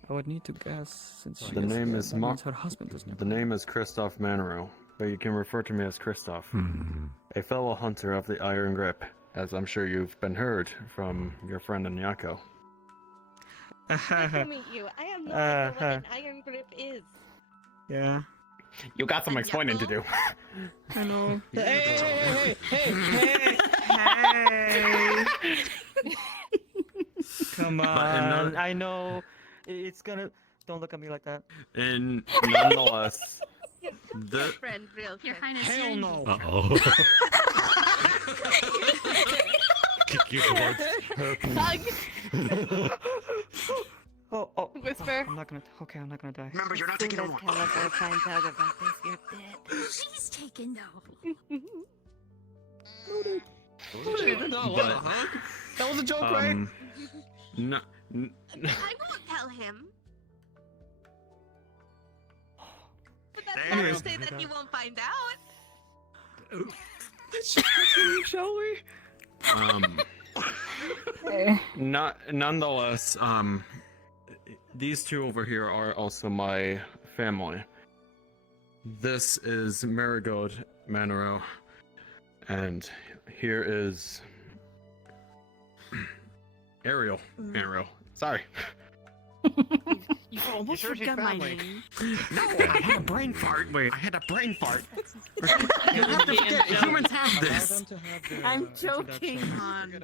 I would need to guess since she The name is that Mark. means her husband is The name is Christoph Manero, but you can refer to me as Christoph, Hmm. a fellow hunter of the Iron Grip, as I'm sure you've been heard from your friend Añasco. Nice to meet you. I am not sure what an iron grip is. Yeah, You got some explaining to do. I know. Hey! Come But on, I know. It's gonna. Don't look at me like that. And nonetheless, the Friend, real Your friend. Highness, Hell you're- no. Uh-oh. Kick you towards her. Hug. Oh. Whisper. I'm not gonna. Okay, I'm not gonna die. Remember, you're not Soon taking as no more. Calico finds out about this, you're dead. She's taken though. but That was a joke, right? no, I won't tell him. But that's not Anyways. to say that he won't find out. Shall we? nonetheless, these two over here are also my family. This is Marigold Manero, and here is Ariel Manero. Sorry. You almost sure she's forgot my family? name. No, I had a brain fart. Wait. I had a brain fart. You have to forget, humans have Allow this. them to have their, I'm introduction. joking, hon. I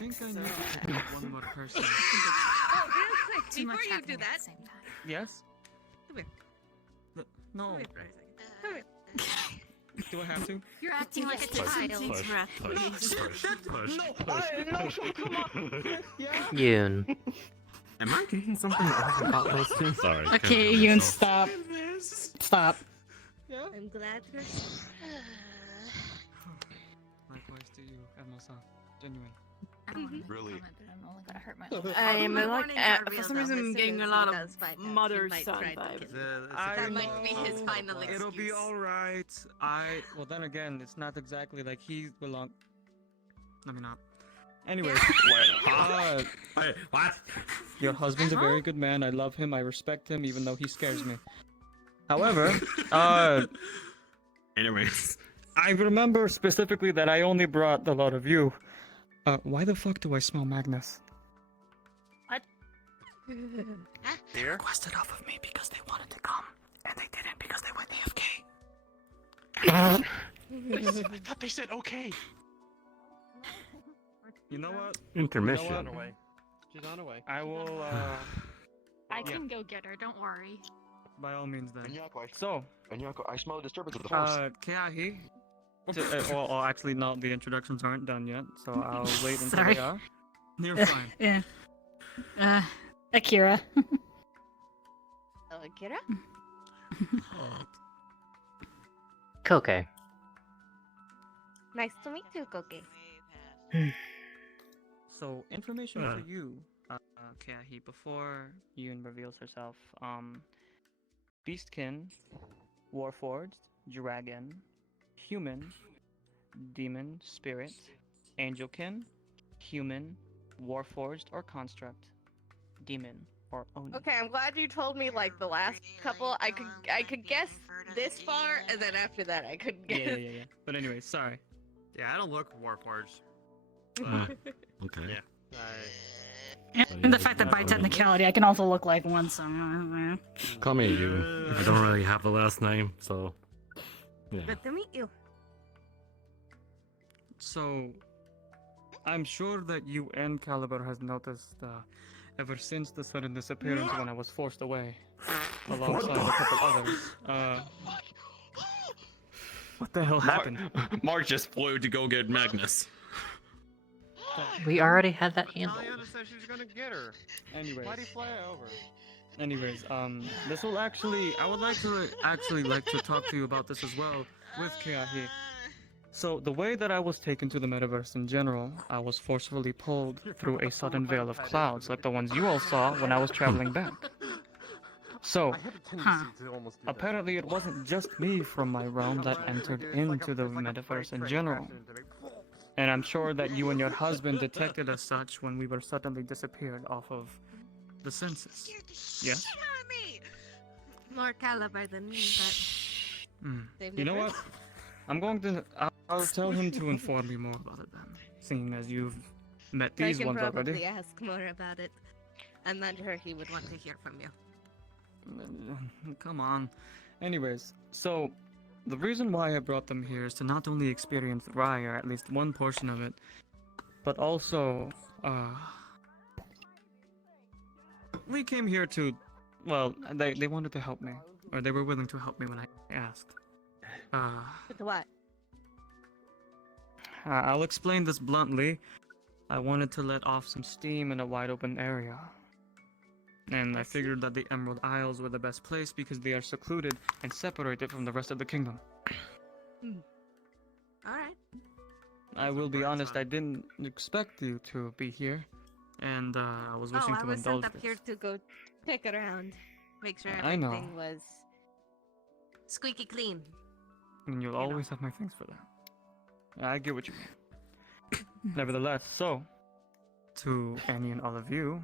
think I need to pick one more person. Oh, real quick, Too much before you happening do at that, the same time. Yes? come here. No. Come here for a second. Come here. Do I have to? You're acting like a Push, child. push, breath, please. Yoon. Am I getting something about those two? Sorry. Okay, Yoon, stop. Stop. I'm glad you're. Likewise to you, Edmo-san. Genuine. I don't want to Really? comment, but I'm only gonna hurt my own. I'm The like, warnings are for real, some though. reason, I'm As getting soon a as lot he of does find out, he mother-son might try to vibes. kill me. That might be his final excuse. It'll be alright. Well, then again, it's not exactly like he belong. Let me not. Anyways, Wait, what? your husband's a very good man. I love him. I respect him, even though he scares me. However, Anyways. I remember specifically that I only brought the lot of you. Why the fuck do I smell Magnus? They requested off of me because they wanted to come, and they didn't because they went AFK. I thought they said okay. You know what? Intermission. You know On her what? way. She's on her way. I will, I Yeah. can go get her. Don't worry. by all means then. Anyako, So, I smell a disturbance of the force. Keahi. Well, actually, no, the introductions aren't done yet, so I'll wait until Sorry. they are. You're fine. Yeah. Akira. Oh, Akira? Koke. Nice to meet you, Koki. So, information for you, Keahi, before Yoon reveals herself. Beastkin, Warforged, Dragon, Human, Demon, Spirit, Angelkin, Human, Warforged or Construct, Demon or Oni. Okay, I'm glad you told me like the last couple. I could guess this far, and then after that I couldn't guess. Yeah. But anyway, sorry. Yeah, I don't look Warforged. Okay. Yeah. And the fact that by technicality I can also look like one, so. Call me you. I don't really have a last name, so. Yeah. Good to meet you. So, I'm sure that you and Caliber has noticed ever since the sudden disappearance when I was forced away, alongside a couple others. What the hell happened? Mark just flew to go get Magnus. We already had that handled. Taliana said she was gonna get her. Anyways. Why'd he fly over? Anyways, this will actually, I would like to talk to you about this as well with Keahi. So, the way that I was taken to the metaverse in general, I was forcefully pulled through a sudden veil of clouds like the ones you all saw when I was traveling back. So, apparently it wasn't just me from my realm that entered into the metaverse in general. And I'm sure that you and your husband detected as such when we were suddenly disappeared off of the census. Yes? More caliber than me, but You know what? I'll tell him to inform me more about it then, seeing as you've met I these can ones probably already. ask more about it. I'm not sure he would want to hear from you. Come on. Anyways, so the reason why I brought them here is to not only experience Rye, or at least one portion of it, but also, we came here to, well, they wanted to help me, or they were willing to help me when I asked. With what? I'll explain this bluntly. I wanted to let off some steam in a wide open area. And I figured that the Emerald Isles were the best place because they are secluded and separated from the rest of the kingdom. Alright. I will be honest, I didn't expect you to be here. And I was wishing I to was indulge sent up here to go check around, make sure I know. everything was squeaky clean. And you'll always have my thanks for that. I get what you mean. Nevertheless, so, to any and all of you,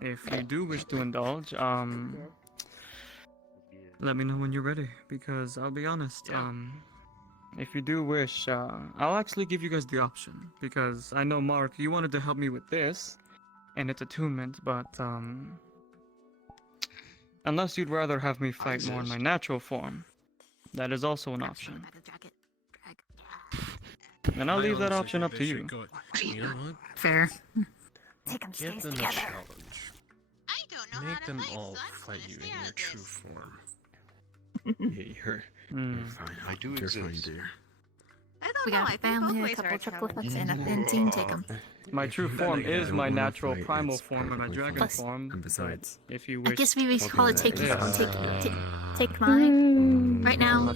if you do wish to indulge, let me know when you're ready, because I'll be honest, if you do wish, I'll actually give you guys the option, because I know, Mark, you wanted to help me with this, and its attunement, but, Unless you'd rather have me fight more in my natural form. That is also an option. And I'll leave that option up to you. You know what? Fair. Take them Give stays them a together. challenge. I don't know Make how to them fight, all so I'm fight gonna you stay in out your of true this. form. You're Hmm. fine. I do You're fine, exist. dear. I don't We know. got I a think family, both a ways are couple a triple challenge. flips, and a team. Take them. My true form is my natural primal form and my dragon Plus- form. And besides, If you I wish. guess maybe we should call it take this. take mine. Right now.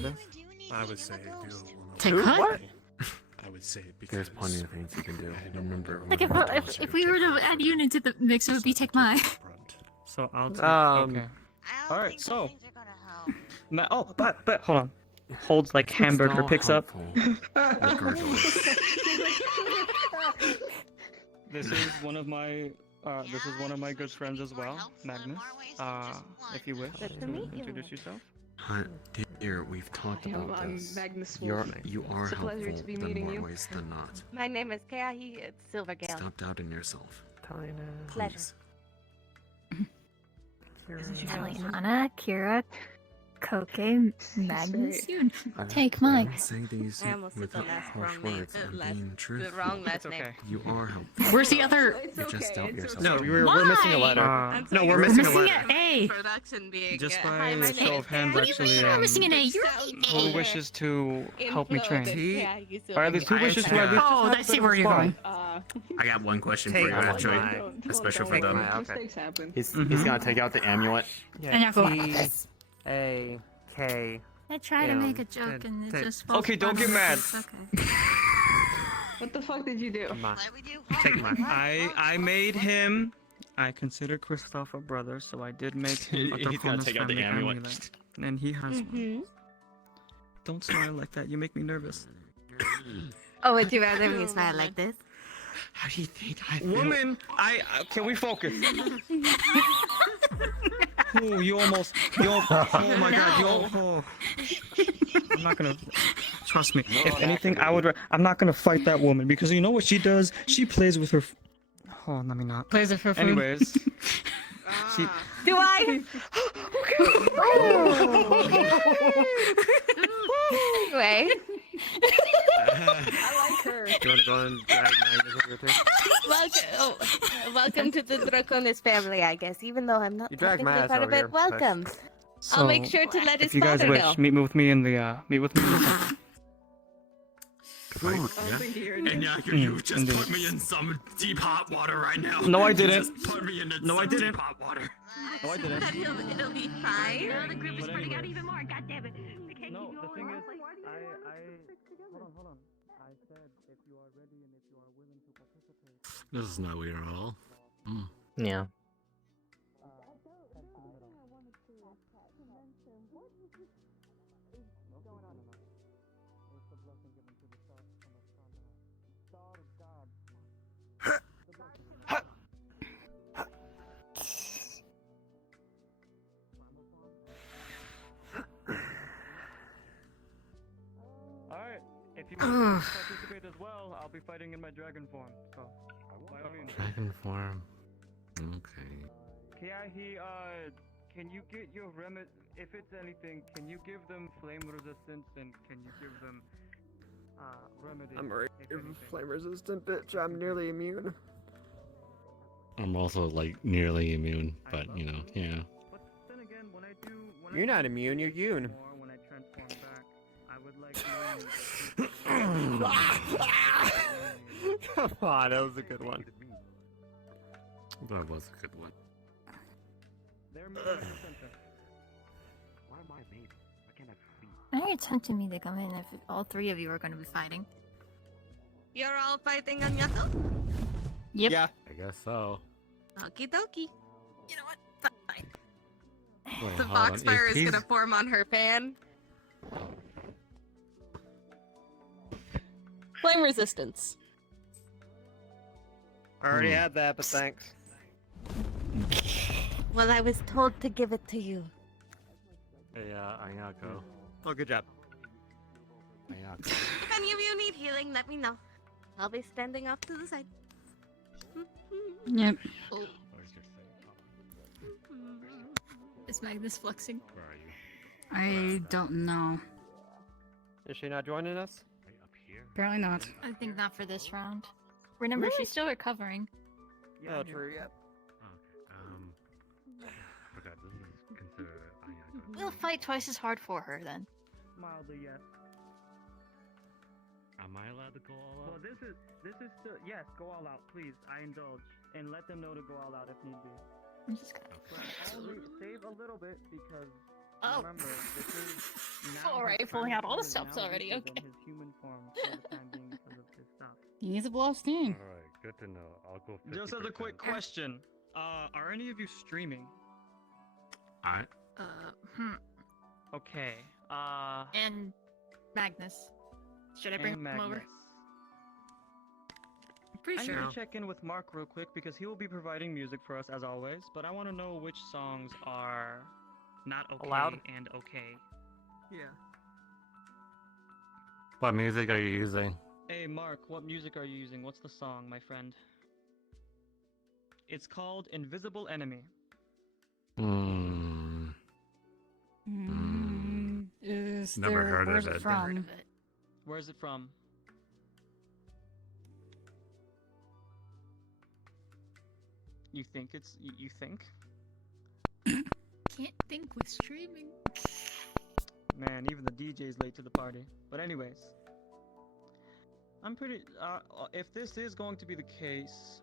I would say do. Take what? I would say because There's plenty of things you can do. Remember. Like if we were to add you into the mix, it would be take mine. So I'll take. Um, Okay. All right. So. But hold on. Holds like hamburger picks up. This is one of my good friends as well, Magnus. If you wish to introduce yourself. Dear, we've talked about this. Magnus You Wolf. are It's a pleasure to be helpful in meeting more you. ways than not. My name is Kayahi. It's Silvergale. Stop doubting yourself. Pleasure. Please. Taliana, Akira, Koke, Magnus, you take mine. Don't say these I almost with said the last harsh wrong name. words. I'm Last- being the truthful. wrong last name. You are helpful. Where's the other? You just doubt yourself. No, we're missing a letter. I'm No, so we're used missing to a Missing letter. an A. Production being Just hi, by my a name show is of hands, Karen. actually. You're missing an A. You're Who wishes to help me train? Kayahi Alright, there's two wishes to have Oh, I see where you're going. I got one question for Take you, mine. actually. Don't- Especially for Take them. mine, okay. Mistakes happen. He's gonna take out the amulet. And I go, T-A-K. I try to make a joke and it just falls Okay, don't apart. get mad. It's okay. What the fuck did you do? What we do? Take mine. I made him. I consider Kristoff a brother, so I did make him a He's gonna take out the family amulet. and he has one. Don't smile like that. You make me nervous. Oh, would you rather me smile like this? How do you think I feel? Woman, can we focus? Oh, you almost. Oh my God, oh. I'm not gonna. Trust me. If anything, I'm not gonna fight that woman because you know what she does? She plays with her. Oh, let me not. plays it for food. Anyways. She. Do I? Anyway. I like her. You want to go and drag mine with her? Welcome to the Draconis family, I guess. Even though I'm not You drag my technically ass part of over it, here. welcome. So, I'll make sure to let his if you guys father wish, know. meet with me in the meet with me. In the Food, I was thinking you were And doing- you just indeed. put me in some deep hot water right now. No, I You didn't. just put me in No, I some didn't. deep hot water. No, I didn't. It'll be fine. The group is But spreading out anyways. even more. God damn it. No, the thing is, hold on. I said if you are ready and if you are willing to participate. This is not weird at all. Yeah. Alright, if you want to participate as well, I'll be fighting in my dragon form. So, by all means. Dragon form. Okay. Kiahi, can you get your if it's anything, can you give them flame resistance and can you give them remedy? I'm a if anything? flame resistant bitch. I'm nearly immune. I'm also like nearly immune, but you know, yeah. But then again, when I You're not immune. You're Yoon. more, when I transform back, I would like to Come on, that was a good one. That was a good one. They're moving to the center. Why am I maybe? Why can't I be? I think it's tempting me to come in if all three of you are going to be fighting. You're all fighting Añasco? Yep. Yeah. I guess so. Okie dokie. You know what? Fine. Wait, The hold on. Foxfire If is he's- gonna form on her fan. Flame resistance. I already had that, but thanks. Well, I was told to give it to you. Hey, Añasco. Oh, good job. Añasco. If any of you need healing, let me know. I'll be standing off to the side. Yep. Oh. Is Magnus flexing? Where are you? I don't know. Is she not joining us? Up here? Apparently not. I think not for this round. Remember, she's still recovering. Yeah, true. Yep. Forgot this is considered Añasco. We'll fight twice as hard for her then. Mildly, yes. Am I allowed to go all Well, out? this is still yes. Go all out, please. I indulge, and let them know to go all out if need be. I'm just gonna... But only save a little bit because Oh. remember this is now Alright, his pulling out all the is stops now already, weaker than okay. His human form for the time being because of his stuff. He needs a blow off steam. Alright, good to know. I'll go 50%. Just as a quick question, are any of you streaming? Alright. Okay. And Magnus. Should I bring and him over? Magnus. I'm pretty I sure. need to check in with Mark real quick because he will be providing music for us as always, but I want to know which songs are not okay Allowed? and okay. Yeah. What music are you using? Hey Mark, what music are you using? What's the song, my friend? It's called Invisible Enemy. Is Never there, heard of where's it. it from? Where's it from? You think it's you think? Can't think with streaming. Man, even the DJ's late to the party. But anyways, I'm pretty. If this is going to be the case,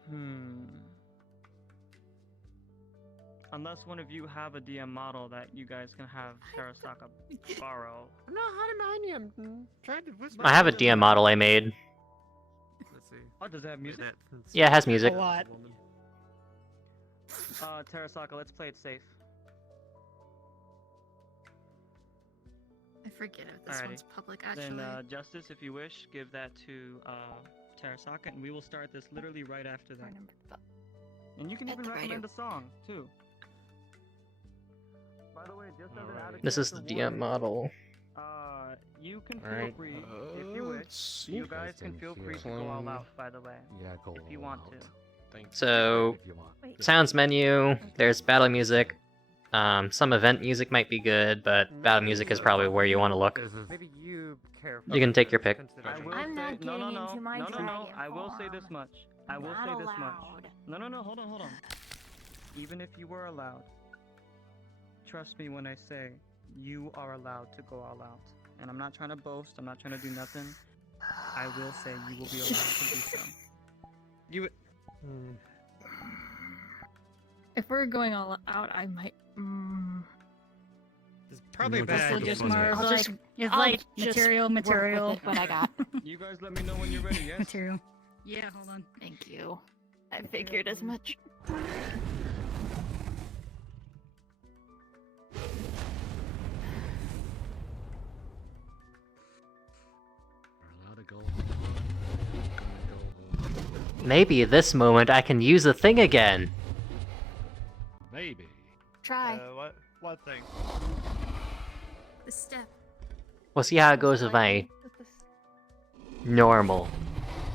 unless one of you have a DM model that you guys can have Terasaka borrow. I'm not hiding behind you. I'm trying to whisper. I have a DM model I made. Let's see. Oh, does it have music? Yeah, it has music. A lot. Terasaka, let's play it safe. I forget if this Alrighty. one's public, actually. Then, Justice, if you wish, give that to Terasaka, and we will start this literally right after that. And you can even recommend a song, too. By the way, just as an out of This is the character DM warning, model. you can feel Alright. free, if you wish, you guys can feel free to go all out, by the way. Yeah, go if you all want out. to. So, If you want. sounds menu, there's battle music. Some event music might be good, but battle music is probably where you want to look. Maybe you care. You can take your pick. I will I'm not say, no, getting no, into my no, no, no, dragon I will say this form. much. I will Not say this much. allowed. No, hold on. Even if you were allowed, trust me when I say you are allowed to go all out. And I'm not trying to boast, I'm not trying to do nothing. I will say you will be allowed to do so. You. If we're going all out, I might. It's probably a This bad will idea. just I'll It's just- it's I'll like just material, work with material. it, what I got. You guys let me know when you're ready, yes? Material. Yeah, hold on. Thank you. I figured as much. We're allowed to go. Maybe this moment I can use the thing again. Maybe. Try. What thing? The step. We'll see how it goes with my normal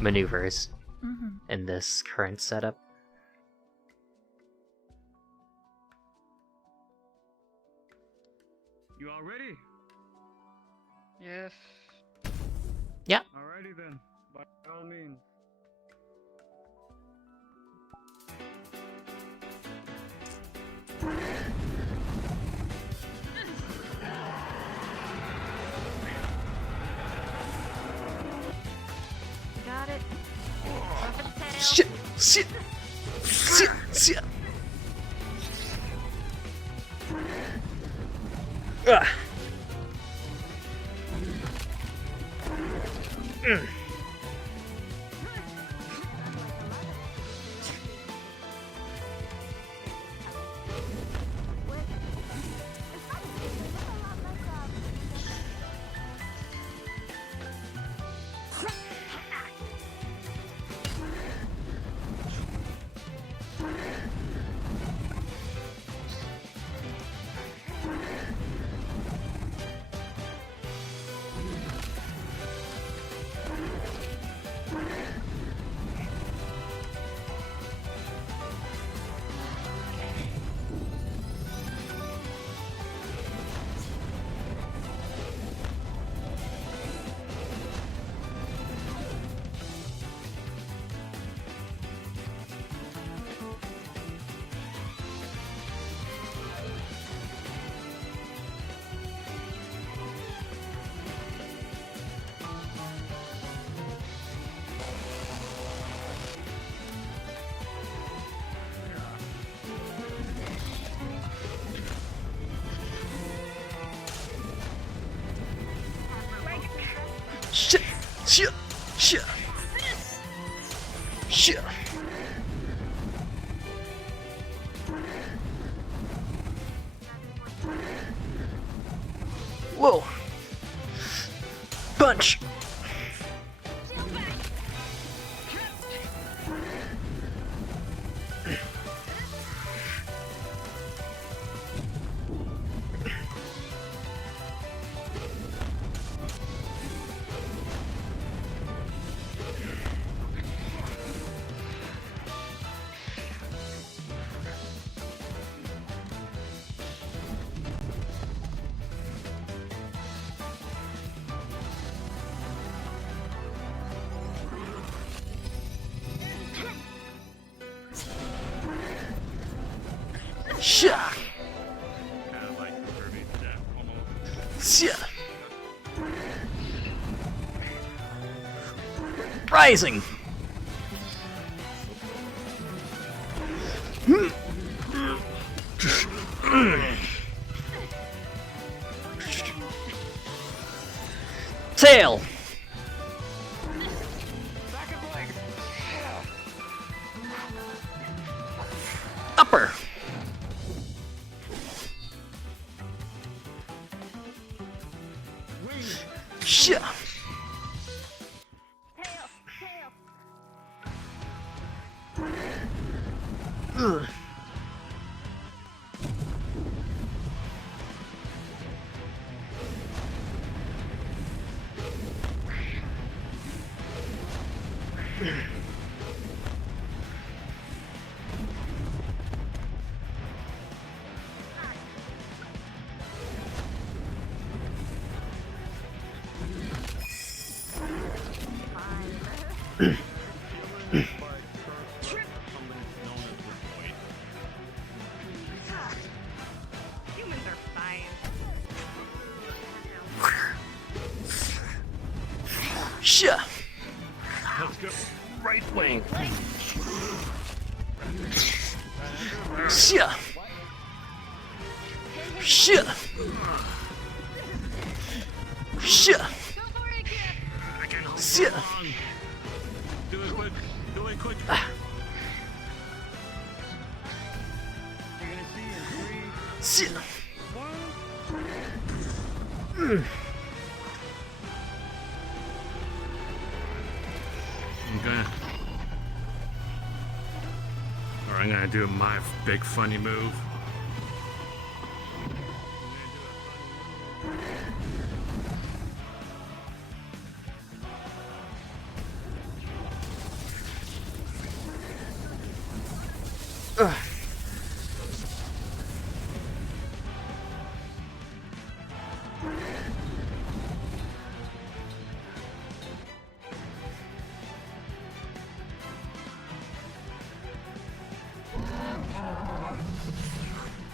maneuvers in this current setup. You all ready? Yes. Yeah. Alrighty then, by all means. Got it. Shit! Ugh. Shit! Shit! Shit! Shit! Whoa! Punch! Shit! Shit! Rising! Tail! Upper! Shit! Ugh. Humans are fine. Shit! Let's go. Right wing. Shit! Shit! Shit! Shit! Do it quick. Do it quick. Shit! I'm gonna do my big funny move.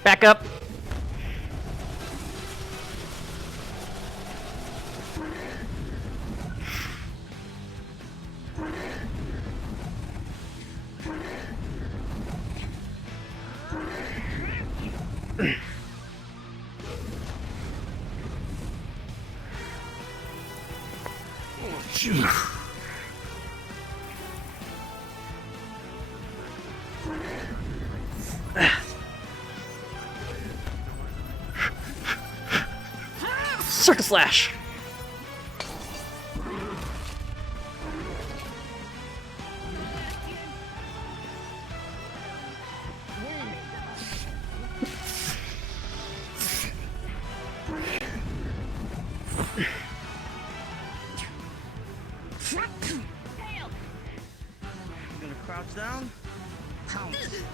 Back up! Circus Slash! Gonna crouch down. Pounce.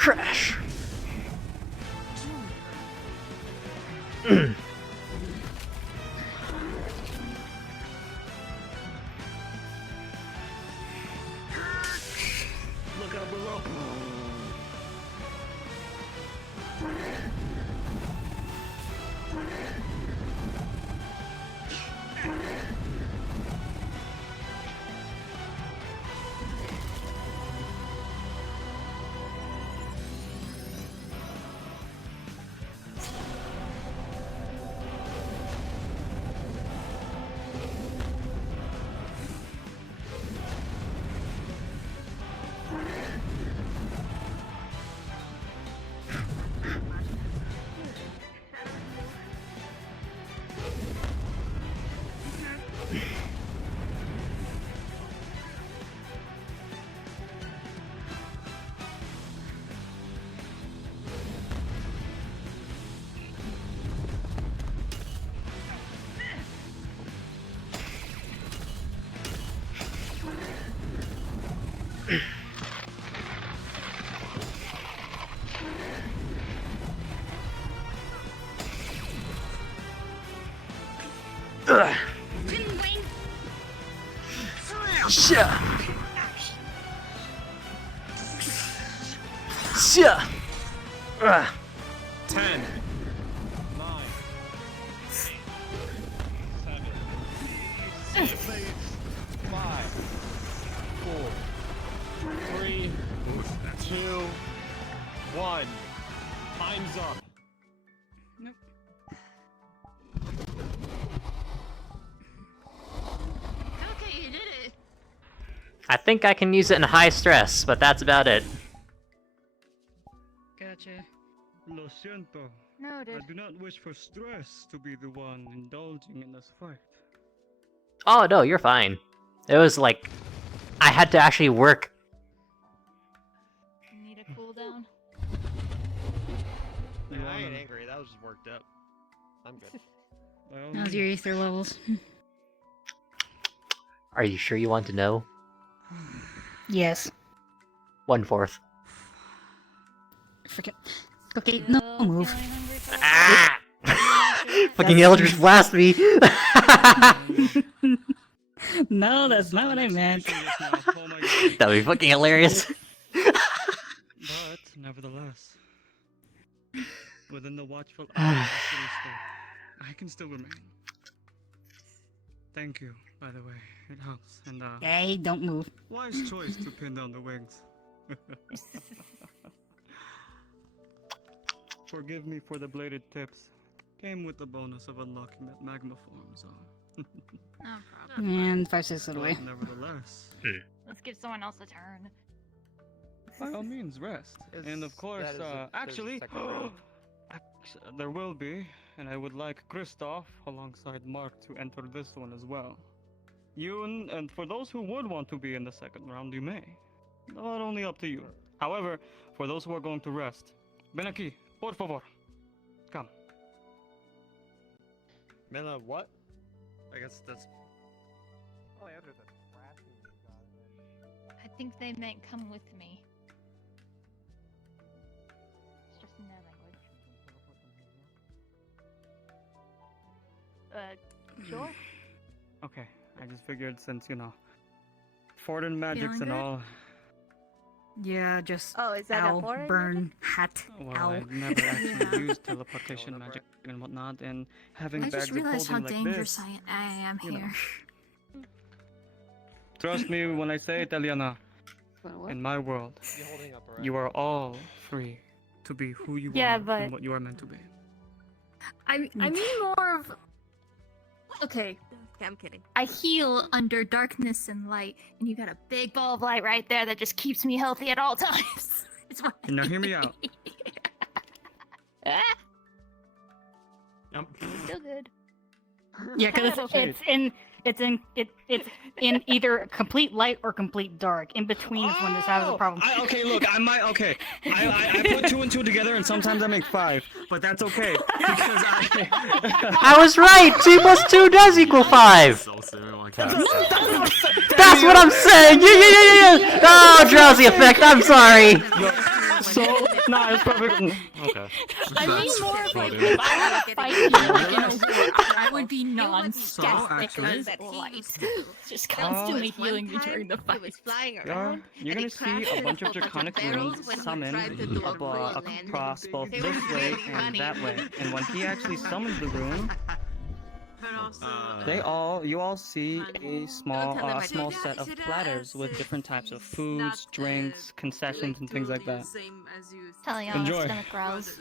Crash. Look out below. Shia. 10, 9, 8, 7, 6, 5, 4, 3, 2, 1. Time's up. Nope. Okay, you did it. I think I can use it in high stress, but that's about it. Gotcha. Lo siento. Noted. I do not wish for stress to be the one indulging in this fight. Oh no, you're fine. It was like I had to actually work. Need a cooldown. Yeah, I ain't angry. That was just worked up. I'm good. How's your ether levels? Are you sure you want to know? Yes. 1/4. Forget. Okay, no move. Ah! Fucking Eldritch Blast me! No, that's not what I meant. That'd be fucking hilarious. But, nevertheless, within the watchful eye of the city state, I can still remain. Thank you, by the way. It helps. And, Hey, don't move. wise choice to pin down the wings. Forgive me for the bladed tips. Came with the bonus of unlocking that magma form, so. No problem. And 5-6 away. But nevertheless, Let's give someone else a turn. by all means, rest. And of course, actually, there will be, and I would like Kristoff alongside Mark to enter this one as well. You and for those who would want to be in the second round, you may. Not only up to you. However, for those who are going to rest, ven aquí, por favor. Come. Mela, what? I guess that's. I think they meant come with me. It's just in their language. Sure. Okay, I just figured since, you know, Fortin magics Feeling and good? all. Yeah, just Oh, is that a owl, foreign burn, hat, Well, owl. I've never actually used teleportation magic and whatnot, and having I bags just of realized how holding like dangerous this. I am you know. here. Trust me when I say it, Eliana. In my world, You holding up, alright? you are all free to be who you Yeah, are but- and what you are meant to be. I mean more of. Okay. Okay, I'm kidding. I heal under darkness and light, and you got a big ball of light right there that just keeps me healthy at all times. It's what Now hear me out. Ah, Yep. still good. Yeah, because it's in either complete light or complete dark. In between is when this has a problem. Okay, look, I put 2 and 2 together, and sometimes I make 5, but that's okay because I was right! 2 plus 2 does equal 5! So silly, like That's what I'm saying! Yeah! Oh, drowsy effect, I'm sorry! So, nah, it's perfect. Okay. I mean more of like, Floating. if I had a fight you like in a war, I would be non-static actually- as light. Just constantly healing me during the fight. Yeah, you're gonna see a bunch of draconic runes summoned across both this way and that way. And when he actually summons the rune, you all see a small set of platters with different types of foods, drinks, concessions, and things like that. Taliana, Enjoy. stomach growls.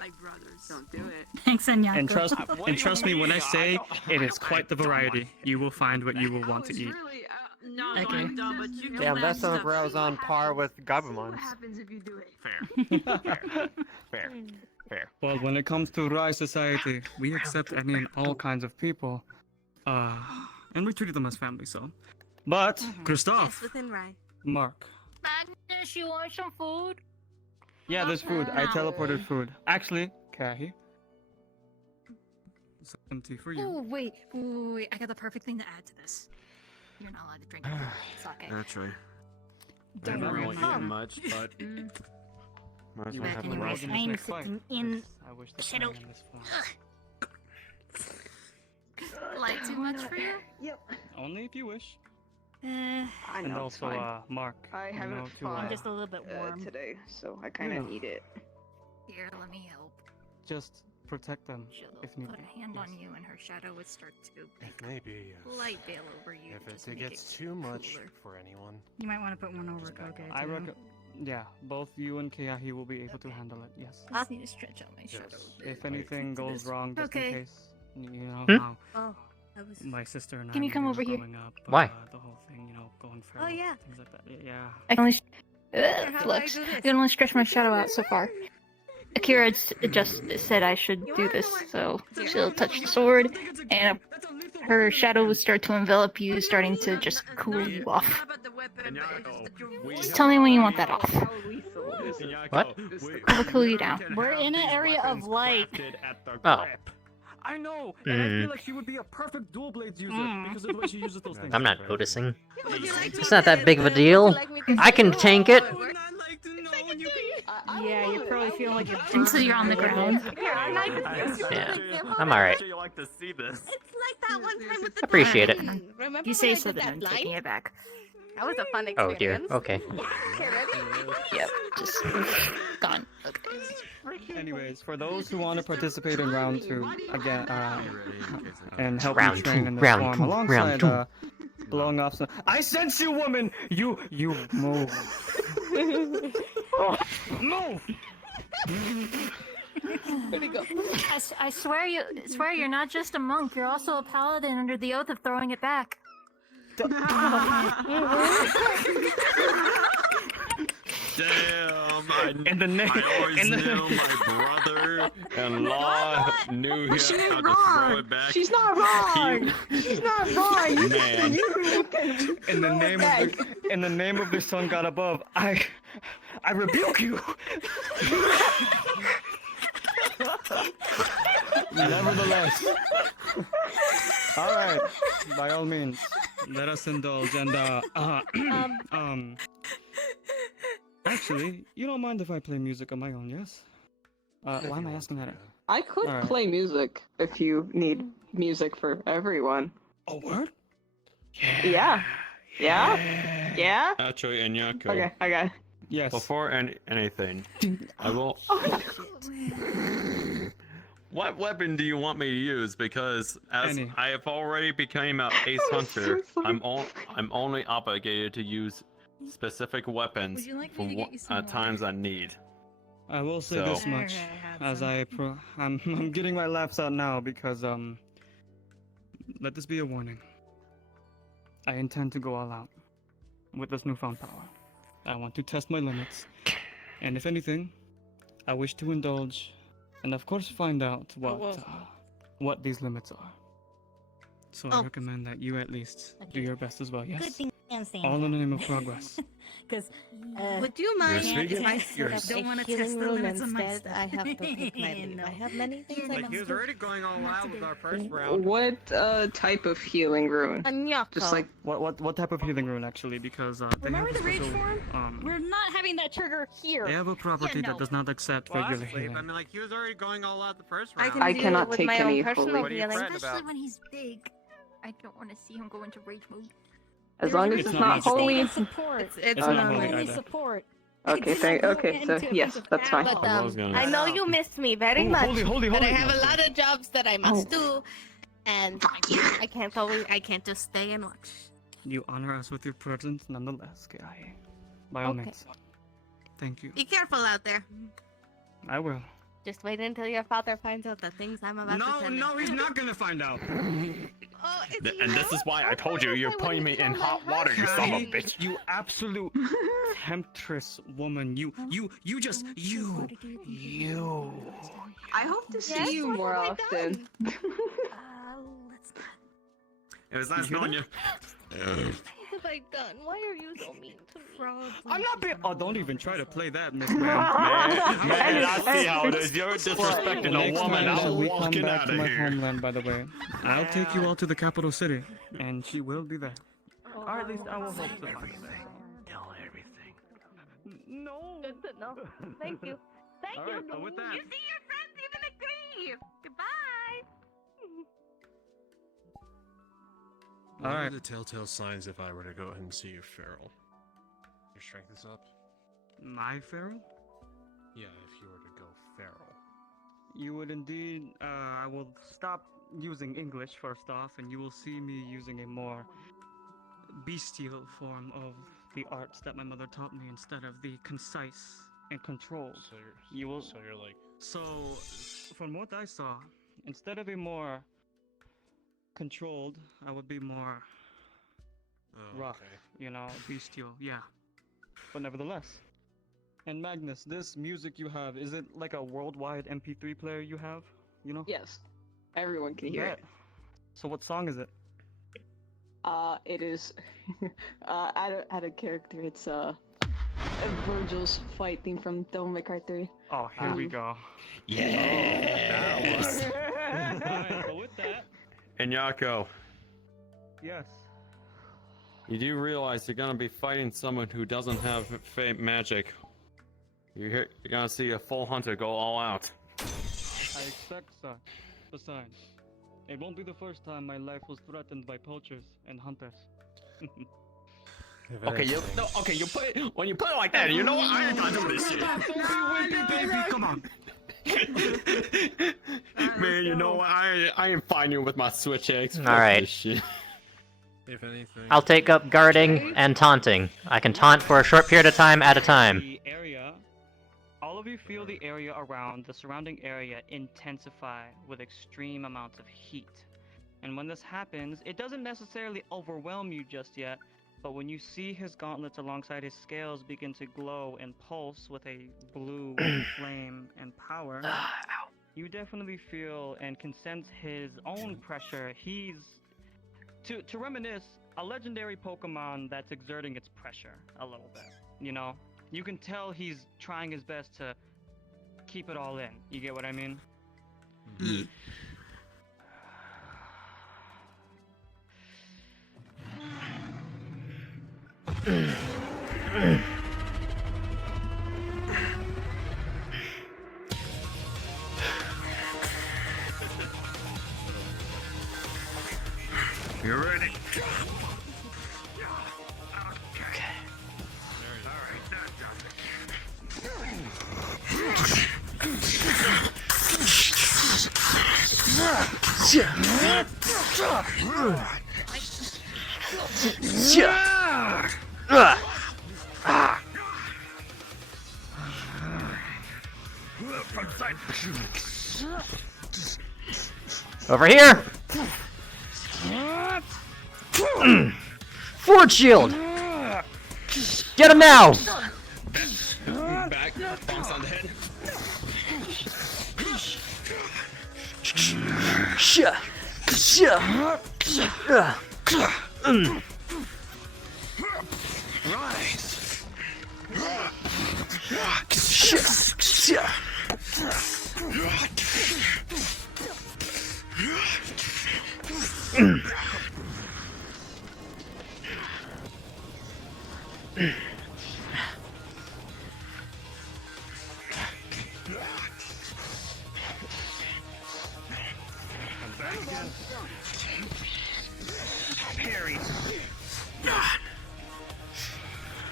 Don't do it. Thanks, Añasco. And trust me when I say it is quite the variety. You will find what you will want to eat. Okay. Damn, that stomach growl is on par with Gabumon's. Fair. Well, when it comes to Rai society, we accept any and all kinds of people. And we treat them as family, so. But, Christoph, Within right. Mark. Agnes, you want some food? Yeah, there's food. I teleported food. Actually, Kahi. Some tea for you. Oh, wait. I got the perfect thing to add to this. You're not allowed to drink sake. Naturally. I Don't don't worry. really eat much, but might as well have a Anyways, rest. I'm sitting in I wish the shadow. plan in this form. Light too much for you? Yep. Only if you wish. I And know, it's also, fine. Mark. I you haven't know, to, fought I'm just a little bit warm. today, so I kind of Yeah. need it. Here, let me help. just protect them She'll if need put be. a hand Yes. on you and her shadow would start to make Maybe. a light veil over you. If just it make gets too much cooler. for anyone. You might want to put one over Koge. I too. reckon. Yeah, both you and Kayahi will be able to handle it. Yes. I just need to stretch out my shadow. a bit. If anything goes wrong, just in Okay. case, you know Hmm? how Oh, I was. my sister and Can I you come were over here? growing up. Why? The whole thing, you know, going Oh feral, yeah. things like that. Yeah. I can only how do I flex. do I this? can only stretch my shadow out so far. Akira just said I should do this, so she'll touch the sword, and her shadow will start to envelop you, starting to just cool you off. Just tell me when you want that off. What? It'll cool you down. We're in an area of light. Oh. I know, and I Hmm. feel like she would be a perfect dual blades user because of the way she uses those things. I'm not noticing. Would you like me It's not to- that big of a would you deal. like me to I can say tank how it. works? Yeah, you're probably feeling like you're Until you're on the ground. Yeah, I'm alright. You like to see this? It's like that one time with the Appreciate it. blind. Remember You say when I so, did then that I'm blind? taking it back. That was a fun Oh dear. experience. Okay. Okay, ready? Yep, just gone. Okay. Anyways, for those who want to participate in round 2, again, and help Round me train two, in this round form, two, alongside round two. blowing off some. I sense you, woman. You move. Move. Where'd it go? I swear you're not just a monk. You're also a paladin under the oath of throwing it back. Damn! In the name. I always in the knew my brother-in-law knew he She had ain't to throw wrong. it back. She's not wrong. She's not wrong. Man. You can In the throw it name back. in the name of the sun god above, I rebuke you. Nevertheless. All right. By all means, let us indulge and Actually, you don't mind if I play music on my own, yes? Why am I asking that? I could Alright. play music if you need music for everyone. A word? Yeah. Yeah? Yeah? Actually, Añasco, Okay, I got it. Yes. before anything, I will. What weapon do you want me to use? Because as Any. I have already become an ace hunter, I'm only obligated to use specific weapons Would you like for me to get you some water? times I need. I will say So- this much, as I'm getting my laughs out now because let this be a warning. I intend to go all out with this newfound power. I want to test my limits, and if anything, I wish to indulge, and of course find out what these limits are. So I recommend that you at least do your best as well. Yes. And same. All in the name of progress. Because Would you mind speaking? if I You're set up don't want a to test healing the room limits of my instead? stuff. I have to take my leave. No. I have many things I Like, must he was do. already going all Not out today. with our first round. What type of healing rune? Añasco. Just like What type of healing rune actually? Because they Remember have the a rage special, form? We're not having that trigger here. they have a property no. that does not accept Well, regular honestly, healing. I mean, like, he was already going all out the first I round. can I deal cannot with take my any own personal What are you healing. afraid Especially about? when he's big. I don't want to see him go into rage mode. as long as It's it's not not magical. holy. Support. It's It's not not holy holy. Only either. support. Okay, It's thank. no Okay, end so to a yes, piece of that's fine. But I was gonna I know say. you missed me very Ooh, much. holy. But I have a Okay. lot of jobs that I must do, and I can't just stay and watch. You honor us with your presence nonetheless, Kai. By all Okay. means. Thank you. Be careful out there. I will. Just wait until your father finds out the things I'm about to tell him. No, he's not gonna find out. Oh, it's And this is why I told you you're putting me in hot water, you son of a bitch. You absolute temptress woman. You. I hope to see Yes, you what more have I often. done? Let's not. It was nice knowing you. What have I done? Why are you so mean to me? I'm not being. Oh, don't even try to play that, Miss Man. Man, I see how it is. You're disrespecting a Next woman. time that I'm we come walking back out to of my here. homeland, by the way, I'll take you all to the capital city, and she will be there. Or at least I will hope to find her. Tell everything. No. Good to know. Thank you. Thank All you. right, so with that- You see, your friends even agree. Goodbye. What Alright. are the telltale signs if I were to go ahead and see you feral? Your strength is up? My feral? Yeah, if you were to go feral. You would indeed. I will stop using English first off, and you will see me using a more bestial form of the arts that my mother taught me instead of the concise and controlled. So You will. you're like So, from what I saw, instead of a more controlled, I would be more rough, okay. bestial, yeah. But nevertheless. And Magnus, this music you have, is it like a worldwide MP3 player you have? Yes, everyone can hear it. So what song is it? It is add a character. It's Virgil's fight theme from Devil May Cry 3. Oh, here we go. Yes. Alright, so with that, Añasco, yes. you do realize you're gonna be fighting someone who doesn't have fate magic. You're gonna see a full hunter go all out. I expect such. Besides, it won't be the first time my life was threatened by poachers and hunters. Okay, you put it when you put it like that. You know what? I ain't gonna do this shit. Don't be wimpy, baby. Come on. Man, you know what? I ain't fine you with my switch eggs. Fuck Alright. this shit. If anything. I'll take up guarding and taunting. I can taunt for a short period of time at a time. The area, all of you feel the area around, the surrounding area intensify with extreme amounts of heat. And when this happens, it doesn't necessarily overwhelm you just yet, but when you see his gauntlets alongside his scales begin to glow and pulse with a blue flame and power, you definitely feel and can sense his own pressure. He's, to reminisce, a legendary Pokemon that's exerting its pressure a little bit. You can tell he's trying his best to keep it all in. You get what I mean? You ready? Over here! Forward shield! Get him now! Back, bounce on the head.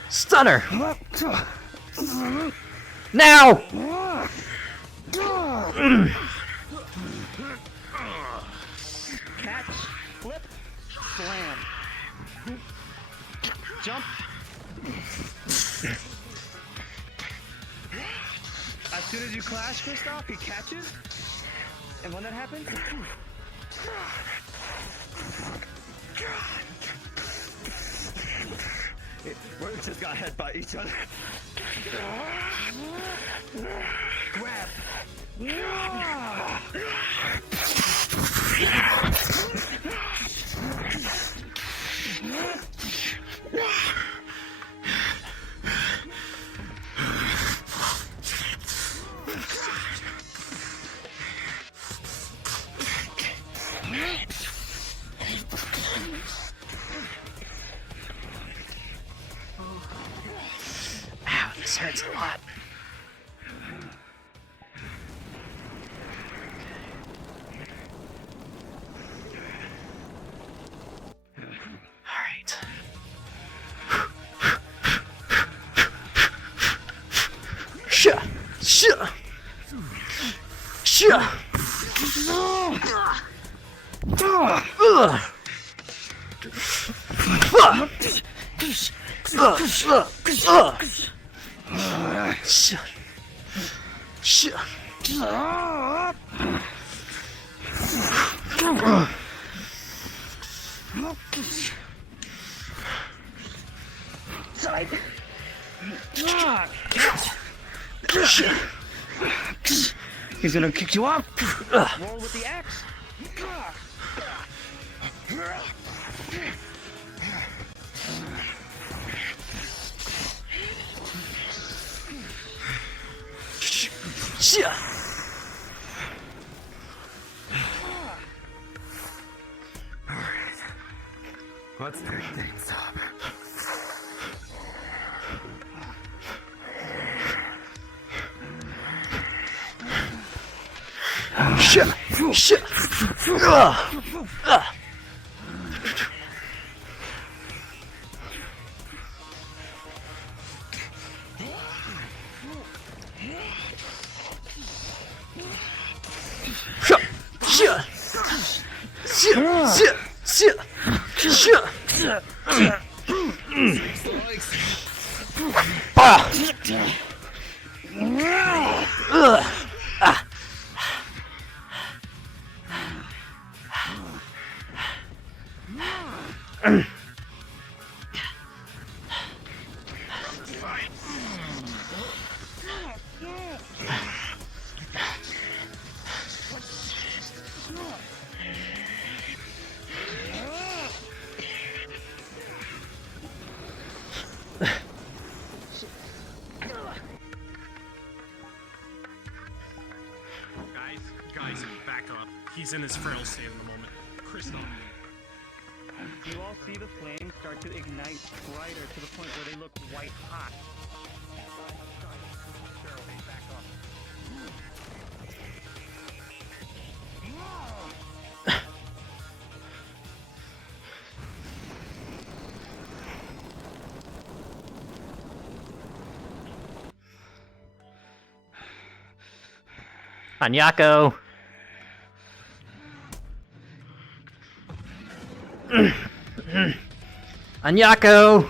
Stunner! Now! Catch, flip, slam. Jump. As soon as you clash, Kristoff, he catches. And when that happens, we just got hit by each other. Grab. Ow, this hurts a lot. Alright. Shut! Shut! Shut! He's gonna kick you up. Roll with the axe. Let's take things up. Shit! Shit! Guys, back up. He's in his frail state in the moment. Kristoff. You all see the flames start to ignite brighter to the point where they look white hot. Añasco! Añasco!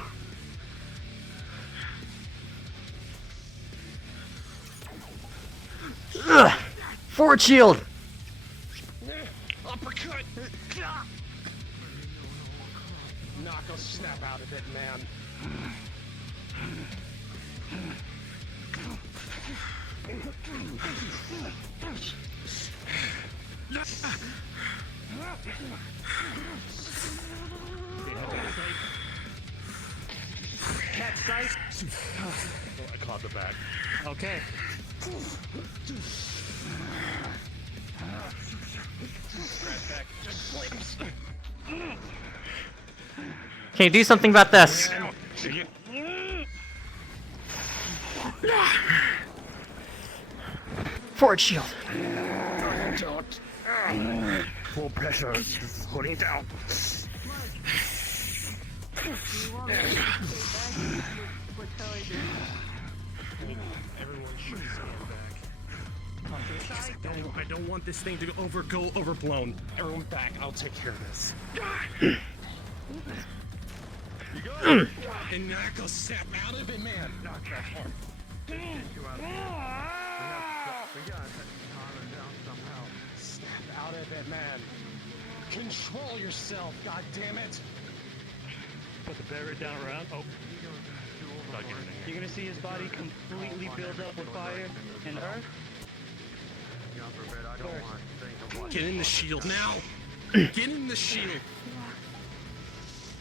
Forward shield! Uppercut! Knock a snap out of it, man. Catch, sight. I caught the bat. Okay. Can you do something about this? Forward shield. Full pressure. Just holding down. Everyone should stand back. I don't want this thing to go overblown. Everyone back. I'll take care of this. You got it. And Añasco, snap out of it, man. Knock that hard. We gotta calm it down somehow. Snap out of it, man. Control yourself, god damn it. Put the barrier down around. Oh. You're gonna see his body completely build up with fire and earth. Get in the shield now. Get in the shield.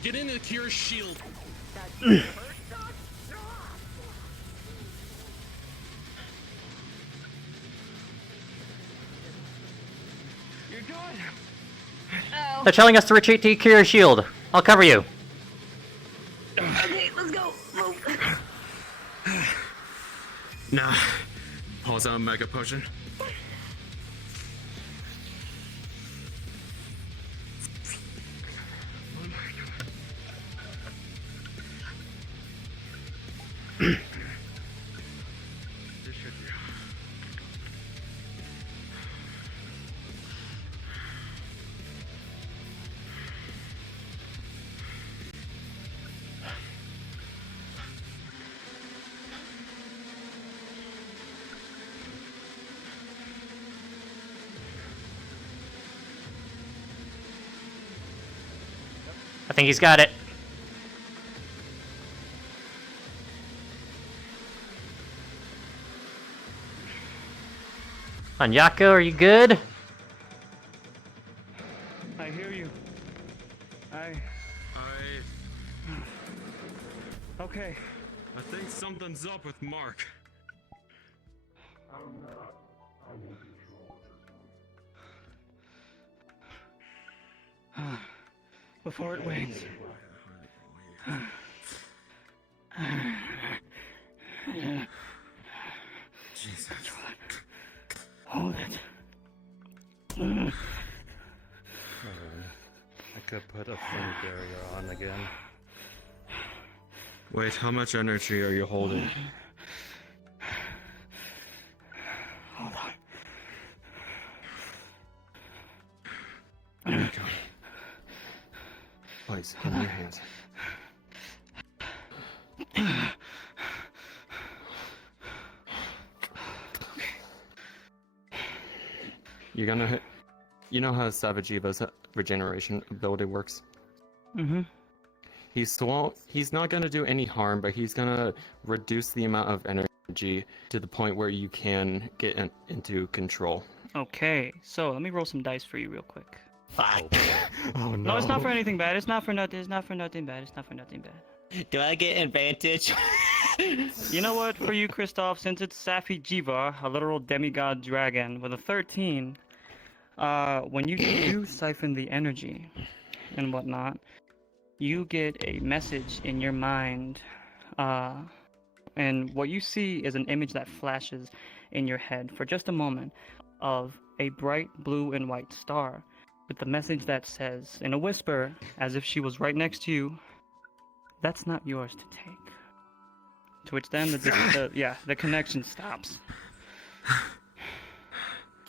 Get in Akira's shield. You're good. They're telling us to retreat to Akira's shield. I'll cover you. Okay, let's go. Move. Nah. Pause on Mega Potion. I think he's got it. Añasco, are you good? I hear you. Okay. I think something's up with Mark. Before it wanes. Jesus. Hold it. I could put a flame barrier on again. Wait, how much energy are you holding? Hold on. There you go. Please, give me your hands. You're gonna hit. You know how Savage Eva's regeneration ability works? Mm-hmm. He's not gonna do any harm, but he's gonna reduce the amount of energy to the point where you can get into control. Okay, so let me roll some dice for you real quick. Oh no. No, it's not for anything bad. It's not for nothing. It's not for nothing bad. It's not for nothing bad. Do I get advantage? You know what? For you, Kristoff, since it's Safi Jiva, a literal demigod dragon with a 13, when you do siphon the energy and whatnot, you get a message in your mind, and what you see is an image that flashes in your head for just a moment of a bright blue and white star with the message that says, in a whisper, as if she was right next to you, "That's not yours to take." To which then the connection stops.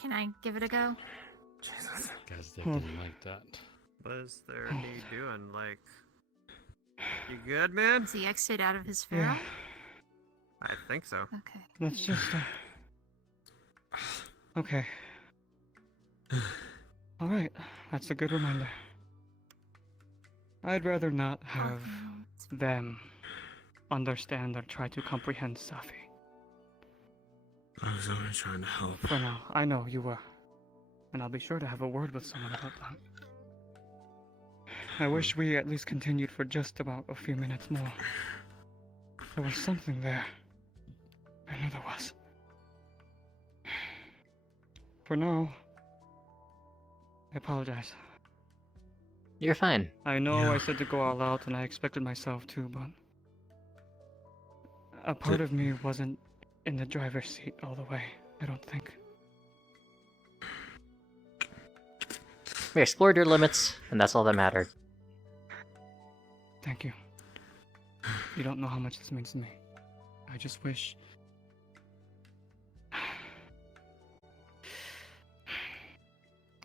Can I give it a go? Jesus. Guys, they didn't like that. What is there he doing? Like, you good, man? Does he exit out of his pharaoh? I think so. Okay. Let's just. Okay. Alright, that's a good reminder. I'd rather not have them understand or try to comprehend Safi. I was only trying to help. For now, I know you were. And I'll be sure to have a word with someone about that. I wish we at least continued for just about a few minutes more. There was something there. I knew there was. For now, I apologize. You're fine. I know I said to go all out, and I expected myself to, but a part of me wasn't in the driver's seat all the way, I don't think. We explored your limits, and that's all that mattered. Thank you. You don't know how much this means to me. I just wish...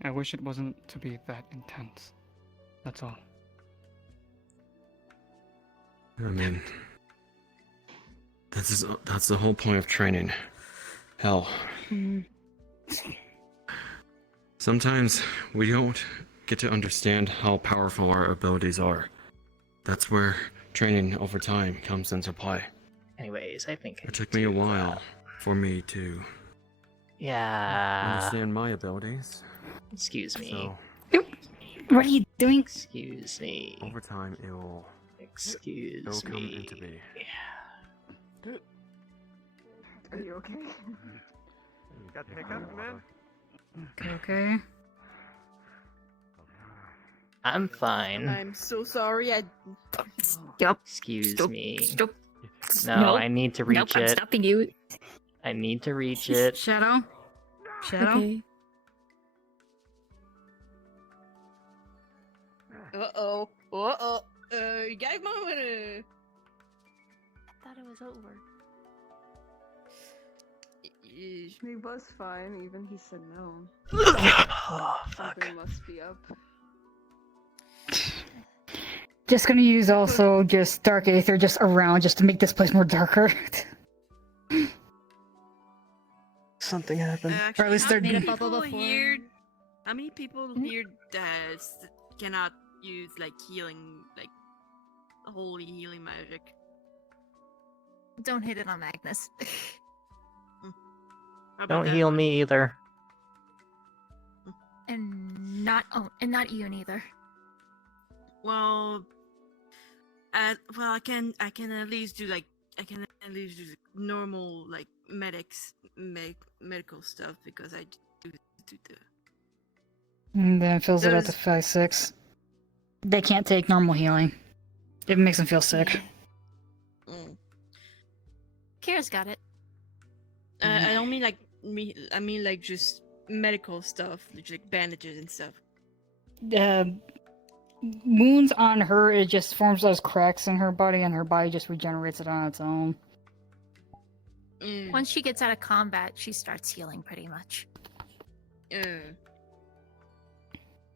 I wish it wasn't to be that intense. That's all. I mean, that's the whole point of training. Hell. Sometimes we don't get to understand how powerful our abilities are. That's where training over time comes into play. Anyways, I think It took me a while for me to understand my abilities. Excuse me. So, What are you doing? Excuse me. over time, it'll come into be. Are you okay? Got the hiccup, man? Okay. I'm fine. I'm so sorry. Excuse me. Stop. No, Nope. I need to reach Nope, it. I'm stopping you. I need to reach it. Shadow. Okay. Uh-oh. You guys might wanna... I thought it was over. He was fine, even he said no. Oh, fuck. Something must be up. Just gonna use also just Dark Aether just around just to make this place more darker. Something happened. Or at least how they're- many Made a people here? How many people here cannot use like healing, like holy healing magic? Don't hit it on Magnus. How about Don't that? heal me either. and not Ian either. Well, I can at least do like normal like medical stuff because I do the. And then fills it out to Those- 5-6. They can't take normal healing. It makes them feel sick. Kira's got it. I don't mean like I mean like just medical stuff, like bandages and stuff. Wounds on her, it just forms those cracks in her body, and her body just regenerates it on its own. Once she gets out of combat, she starts healing pretty much. And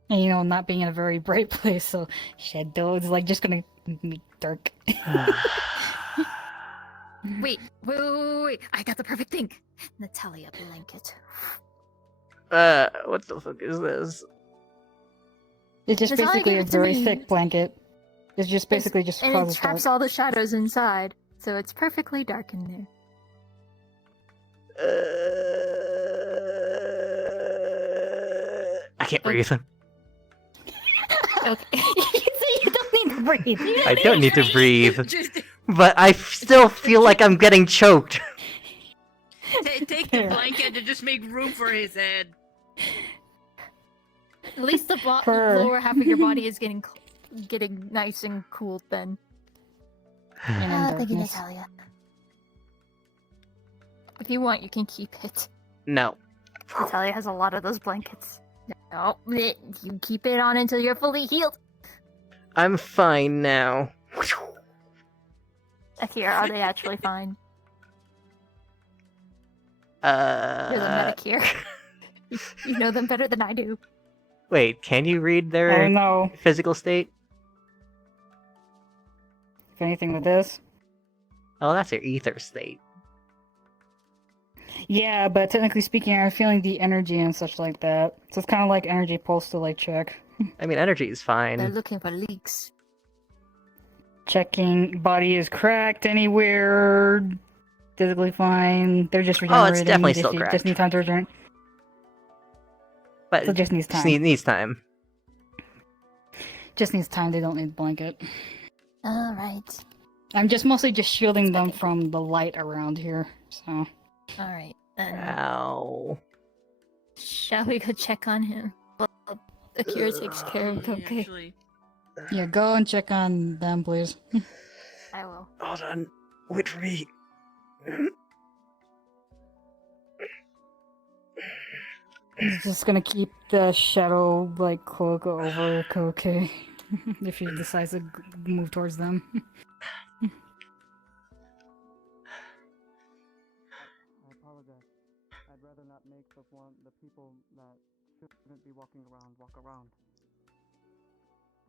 you know, not being in a very bright place, so shadow is like just gonna make dark. Wait. I got the perfect thing. Natalia blanket. What the fuck is this? It's just That's all I basically gave a it to very me. thick blanket. It's just basically just And it causes traps dark. all the shadows inside, so it's perfectly dark in there. I can't breathe. Okay. You don't need to breathe. I don't need to breathe. But I still feel like I'm getting choked. Take the blanket and just make room for his head. At least the Her. lower half of your body is getting nice and cooled then. Thank you, darkness. Natalia. If you want, you can keep it. No. Natalia has a lot of those blankets. No, you keep it on until you're fully healed. I'm fine now. Akira, are they actually fine? You're the medic here. You know them better than I do. Wait, can you read their Oh no. physical state? If anything with this. Oh, that's your ether state. Yeah, but technically speaking, I'm feeling the energy and such like that. So it's kind of like energy pulse to like check. I mean, energy is They're fine. looking for leaks. Checking body is cracked anywhere. Physically fine. They're just Oh, regenerating. it's definitely Just still need- cracked. Just need time to regenerate. But So just needs time. Needs time. Just needs time. They don't need blanket. Alright. I'm just mostly just shielding them from the light around here. So. Alright, then. Ow. Shall we go check on him? Well, Akira takes care of Koke. Actually, Yeah, go and check on them, please. I will. Hold on. Wait for me. He's just gonna keep the shadow like cloak over Koke if he decides to move towards them. I apologize. I'd rather not make the people that shouldn't be walking around walk around.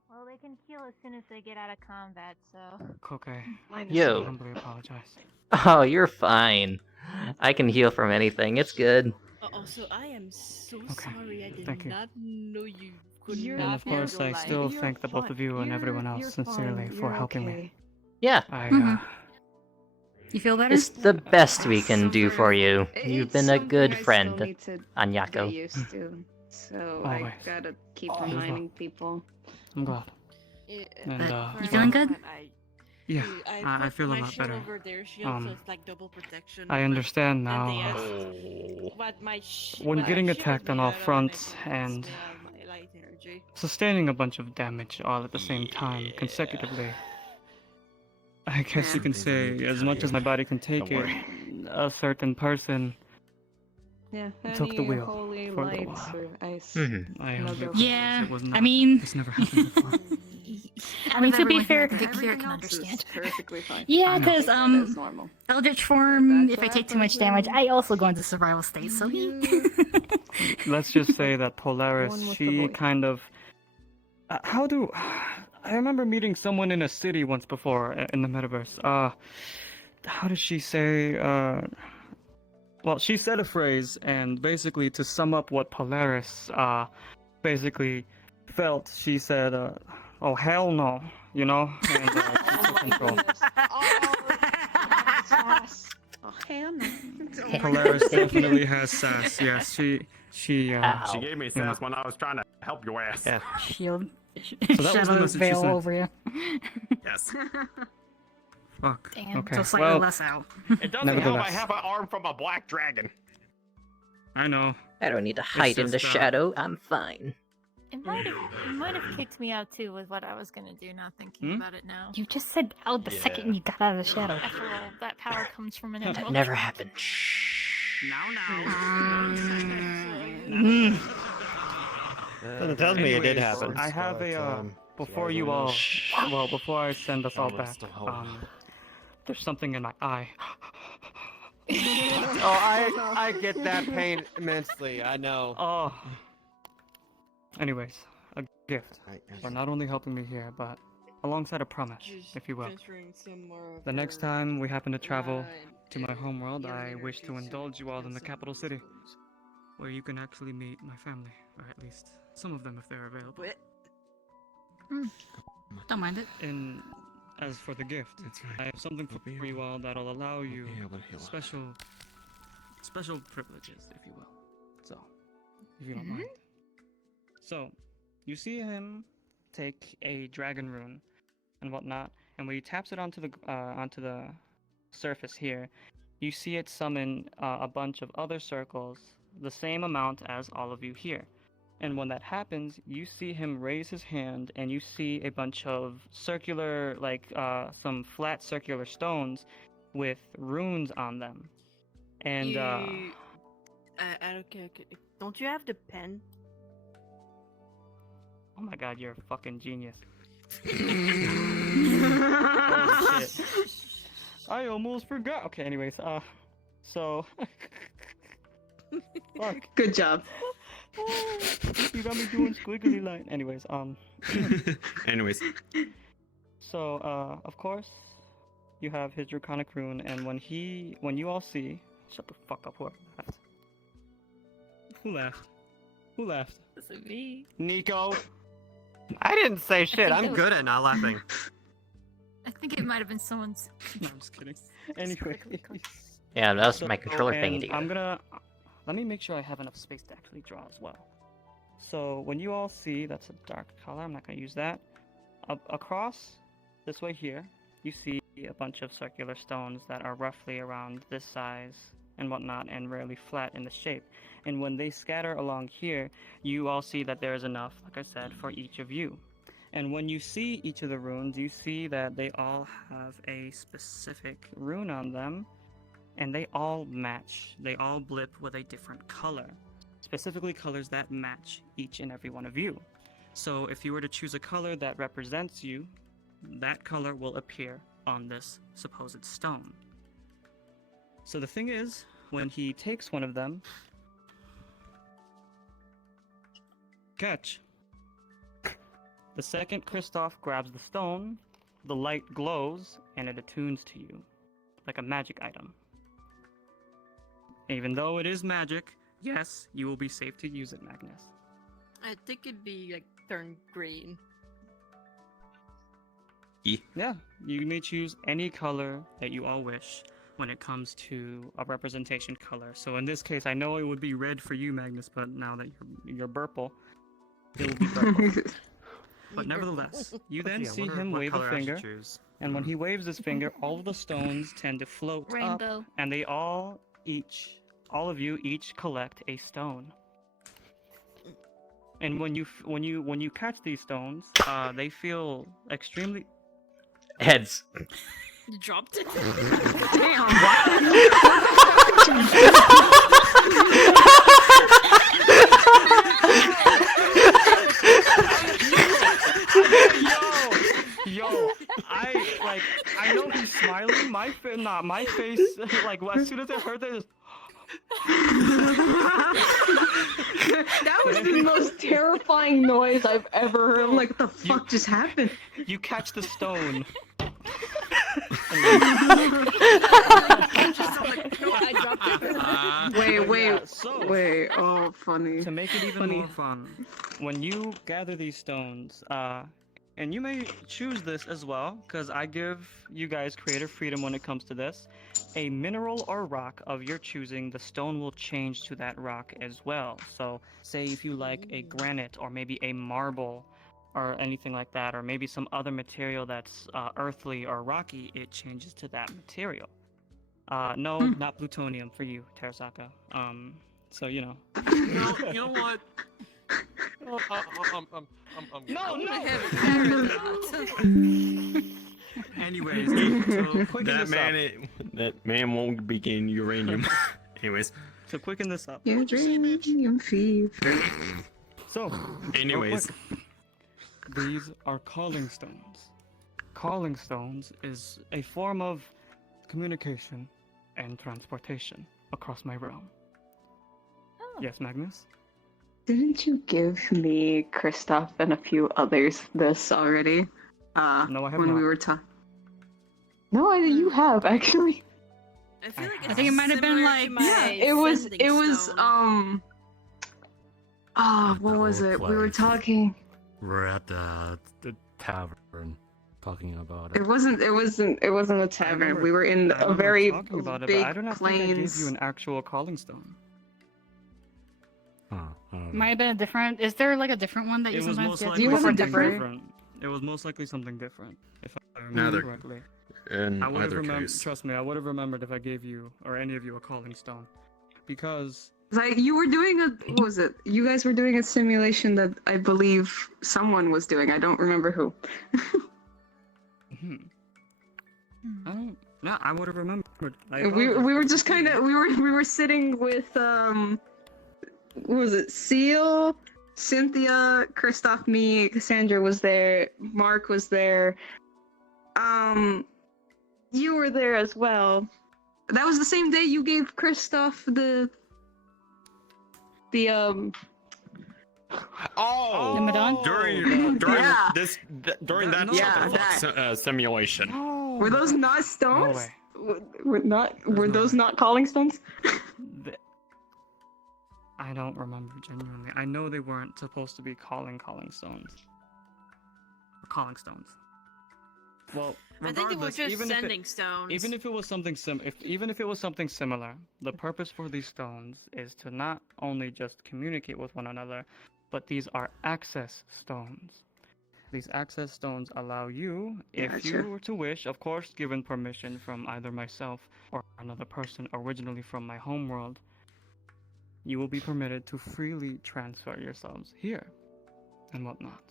Well, they can heal as soon as they get out of combat, so... Okay. Yo. I humbly apologize. Oh, you're fine. I can heal from anything. It's good. Also, I am so Okay, sorry. I did thank you. not know you could And not of course, I still thank the both of you and everyone else sincerely for helping me. Yeah. You feel better? It's the best we can do for you. You've been a good friend, Get Añasco. used to, so Always. I gotta keep Always. reminding people. I'm glad. And You feeling good? Yeah, I put feel a my lot shield better. over their shield, so it's like double protection. I understand now. And they asked what my When what getting my shield attacked on made all out of, and I fronts said, and "It's made out of my light energy." sustaining a bunch of damage all at the same time consecutively. I guess you can say, as much as my body can take it, a certain person Yeah, took the any wheel holy for a little lights while. or ice. I No humbly go. apologize. Yeah, It was not, I mean... it's never happened before. I mean, to be Everyone here, fair... I think Akira Everything can else is understand. perfectly fine. Yeah, I know. because, Take that as normal. Eldritch form, That's if I what take too much happens damage, when I also go into survival state, so Let's just say that Polaris, One with the she voice. kind of... I remember meeting someone in a city once before in the metaverse. How did she say? Well, she said a phrase, and basically to sum up what Polaris basically felt, she said, "Oh hell no," you know, and she took control. Oh, hell no. Polaris definitely has sass. Yes, she She gave me sass when I was trying to help your ass. Yeah. Shield. So that was the Shadow message she veil sent. over you. Yes. Fuck. Damn, Okay. so slightly Well, less out. It doesn't help I Nevertheless. have an arm from a black dragon. I know. I don't need to hide in the just, shadow. I'm fine. It might have kicked me out too with what I was gonna do, now thinking about it now. You just said out the second you got out of the shadow. After all, that power comes from an That emerald. never happened. Something tells me it did Anyways, happen. I have a before you all, well, before I send us all back, there's something in my eye. Oh, I get that pain immensely. I know. Oh. Anyways, a gift for not only helping me here, but alongside a promise, if you will. Transferring some more of The next her time we happen to travel to my into homeworld, healing I wish to energy so indulge you all in the some capital city, wounds. where you can actually meet my family, or at least some of them if they're available. Don't mind it. And as for the gift, I have something for you all that'll allow you special privileges, if you will. So, if you don't mind. So, you see him take a dragon rune and whatnot, and when he taps it onto the surface here, you see it summon a bunch of other circles, the same amount as all of you here. And when that happens, you see him raise his hand, and you see a bunch of circular, some flat circular stones with runes on them. And You... okay. Don't you have the pen? oh my god, you're a fucking genius. Holy shit. I almost forgot. Okay, anyways, so fuck. Good job. You got me doing squiggly line. Anyways, Anyways. So, of course, you have his draconic rune, and when you all see, shut the fuck up, whoever laughed. Who laughed? Who laughed? This is me. Nico. I didn't say shit. I'm good at not laughing. I think it might have been someone's. No, I'm just kidding. Anyway. Yeah, that was my controller and thing. I'm gonna let me make sure I have enough space to actually draw as well. So when you all see, that's a dark color. I'm not gonna use that. Across this way here, you see a bunch of circular stones that are roughly around this size and whatnot and rarely flat in the shape. And when they scatter along here, you all see that there is enough, like I said, for each of you. And when you see each of the runes, you see that they all have a specific rune on them, and they all match. They all blip with a different color, specifically colors that match each and every one of you. So if you were to choose a color that represents you, that color will appear on this supposed stone. So the thing is, when he takes one of them, catch. The second Kristoff grabs the stone, the light glows and it attunes to you, like a magic item. Even though it is magic, yes, you will be safe to use it, Magnus. I think it'd be like turn green. Yeah, you may choose any color that you all wish when it comes to a representation color. So in this case, I know it would be red for you, Magnus, but now that you're Burple, it will be purple. But nevertheless, you then Yeah, I see wonder him what wave a color I should finger, choose. and when he waves his finger, all of the stones tend to float Rainbow. up, and they all of you each collect a stone. And when you catch these stones, they feel extremely. Heads. You dropped it. Damn. Yo, I know he's smiling. My face, like as soon as I heard that. That was the most terrifying noise I've ever heard. I'm like, what the fuck just happened? You catch the stone. Wait. Oh, funny. To make it even more fun, when you gather these stones, and you may choose this as well, because I give you guys creative freedom when it comes to this. A mineral or rock of your choosing, the stone will change to that rock as well. So, say if you like a granite or maybe a marble or anything like that, or maybe some other material that's earthly or rocky, it changes to that material. No, not plutonium for you, Terasaka. So you know. You know what? Anyways, so that man won't begin uranium. Anyways. To quicken this up. Uranium fever. So, anyways. These are calling stones. Calling stones is a form of communication and transportation across my realm. Oh. Yes, Magnus? Didn't you give me, Kristoff, and a few others this already? No, I have when not. we were talking. No, you have actually. I feel like I think it might have been like It was what was it? We were talking. We're at the tavern talking about It wasn't a tavern. We were in a very talking about it, big but I do not think I gave plains. you an actual calling stone. Might have been a different. Is there like a different one that you It was sometimes most get? likely you have a something different? It was most likely something different, if I remember Neither. correctly. In I would have either remembered. case. Trust me, I would have remembered if I gave you or any of you a calling stone, because Like you were doing what was it? You guys were doing a simulation that I believe someone was doing. I don't remember who. I don't. Yeah, I would have remembered. We were just kind of we were sitting with what was it? Seal, Cynthia, Kristoff, me, Cassandra was there, Mark was there. You were there as well. That was the same day you gave Kristoff the Oh, The Madonna? during Yeah. during that simulation. Were those not stones? way. Were those not calling stones? I don't remember genuinely. I know they weren't supposed to be calling stones. Or calling stones. Well, I think they were regardless, just even if sending stones. Even if it was something similar, the purpose for these stones is to not only just communicate with one another, but these are access stones. these access stones allow you, if Gotcha. you were to wish, of course, given permission from either myself or another person originally from my homeworld, you will be permitted to freely transfer yourselves here and whatnot.